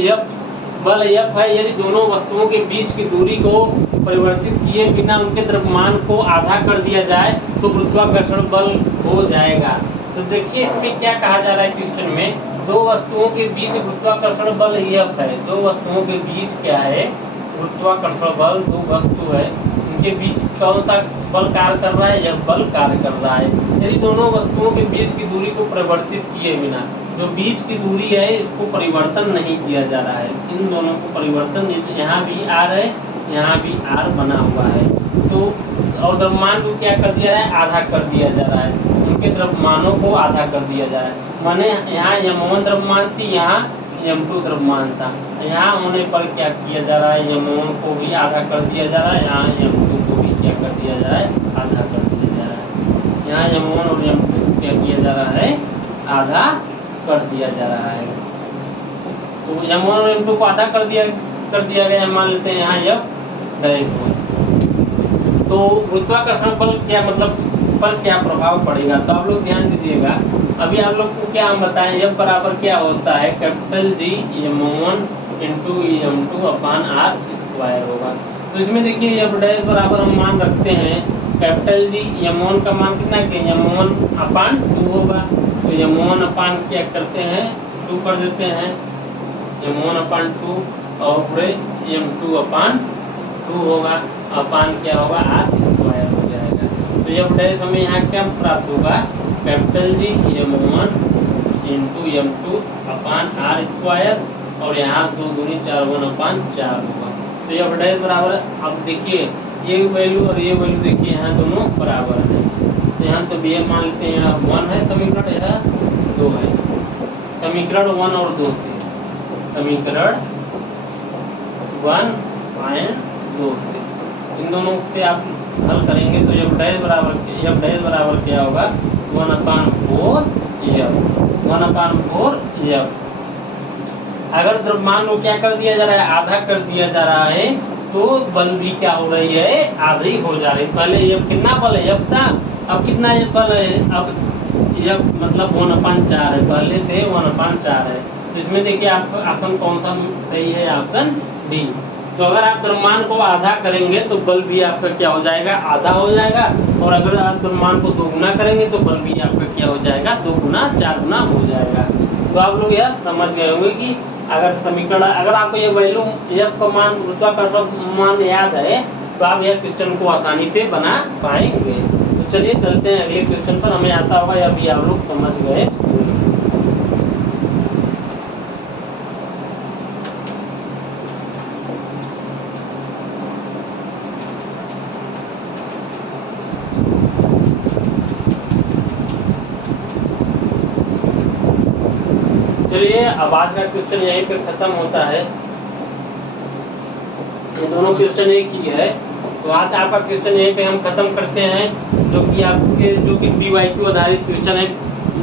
F है। यदि दोनों वस्तुओं के बीच की दूरी को परिवर्तित किए बिना उनके द्रव्यमान को आधा कर दिया जाए तो गुरुत्वाकर्षण बल हो जाएगा। तो देखिए इसमें क्या कहा जा रहा है क्वेश्चन में, दो वस्तुओं के बीच गुरुत्वाकर्षण बल F है। दो वस्तुओं के बीच क्या है, गुरुत्वाकर्षण बल, दो वस्तु है, उनके बीच कौन सा बल कार्य कर रहा है, यह बल कार्य कर रहा है। यदि दोनों वस्तुओं के बीच की दूरी को परिवर्तित किए बिना, जो बीच की दूरी है इसको परिवर्तन नहीं किया जा रहा है, इन दोनों को परिवर्तन, यहाँ भी r है, यहाँ भी r बना हुआ है, तो और द्रव्यमान को क्या कर दिया है, आधा कर दिया जा रहा है। उनके द्रव्यमानों को आधा कर दिया जा रहा है। माने यहाँ m1 द्रव्यमान थी, यहाँ m2 द्रव्यमान था। यहाँ होने पर क्या किया जा रहा है, m1 को भी आधा कर दिया जा रहा है, यहाँ m2 को भी क्या कर दिया जा रहा है, आधा कर दिया जा रहा है। यहाँ m1 और m2 क्या किया जा रहा है, आधा कर दिया जा रहा है। तो m1 और m2 को आधा कर दिया गया। मान लेते हैं यहाँ F डैश हो, तो गुरुत्वाकर्षण बल क्या मतलब पर क्या प्रभाव पड़ेगा। तो आप लोग ध्यान दीजिएगा, अभी आप लोग को क्या हम बताएं, F बराबर क्या होता है, capital G m1 into m2/r² होगा। तो इसमें देखिए F डैश बराबर हम मान रखते हैं, कैपिटल G m1 का मान कितना है, m1/2 होगा। तो m1 क्या करते हैं, 2 कर देते हैं, m1/2 और पूरे m2/2 होगा, अपान क्या होगा, r² हो जाएगा। तो F डैश हमें यहाँ क्या प्राप्त होगा, capital G m1 into m2/r², और यहाँ 2 दूनी 4/4 होगा। तो F डैश बराबर, अब देखिए ये वैल्यू और ये वैल्यू देखिए यहाँ दोनों बराबर है। तो यहाँ तो बी मान लेते हैं, यहाँ 1 है समीकरण, यह 2 है समीकरण 1 और 2 से, समीकरण 1 और 2 से इन दोनों से आप हल करेंगे तो F डैश बराबर क्या होगा, 1/4f 1/4f। अगर द्रव्यमान को क्या कर दिया जा रहा है, आधा कर दिया जा रहा है, तो बल भी क्या हो रही है, आधी हो जा रही है। पहले ये कितना बल है, F था, अब कितना ये बल है, अब F मतलब 1/4 है, पहले से 1/4 है। तो इसमें देखिए ऑप्शन कौन सा सही है, ऑप्शन डी। तो अगर आप द्रव्यमान को आधा करेंगे तो बल भी आपका क्या हो जाएगा, आधा हो जाएगा। और अगर आप द्रव्यमान को 2 गुना करेंगे तो बल भी आपका क्या हो जाएगा, 2 गुना 4 गुना हो जाएगा। तो आप लोग यह समझ गए होंगे कि अगर समीकरण, अगर आपको ये वैल्यू F का मान, गुरुत्वाकर्षण मान याद है, तो आप यह क्वेश्चन को आसानी से बना पाएंगे। तो चलिए चलते हैं अगले क्वेश्चन पर। हमें आता होगा या भी आप लोग समझ गए। चलिए अब आज का क्वेश्चन यहीं पे खत्म होता है। ये दोनों क्वेश्चन एक ही है, तो आज आपका क्वेश्चन यहीं पे हम खत्म करते हैं। जो कि आपके जो कि PYQ आधारित क्वेश्चन है,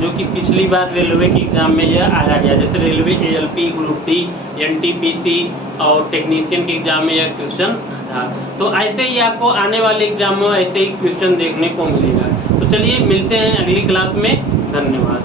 जो कि पिछली बार रेलवे के एग्जाम में यह आया गया, जैसे railway ALP, group D, NTPC और टेक्नीशियन के एग्जाम में यह क्वेश्चन था। तो ऐसे ही आपको आने वाले एग्जाम में ऐसे ही क्वेश्चन देखने को मिलेगा। तो चलिए मिलते हैं अगली क्लास में। धन्यवाद।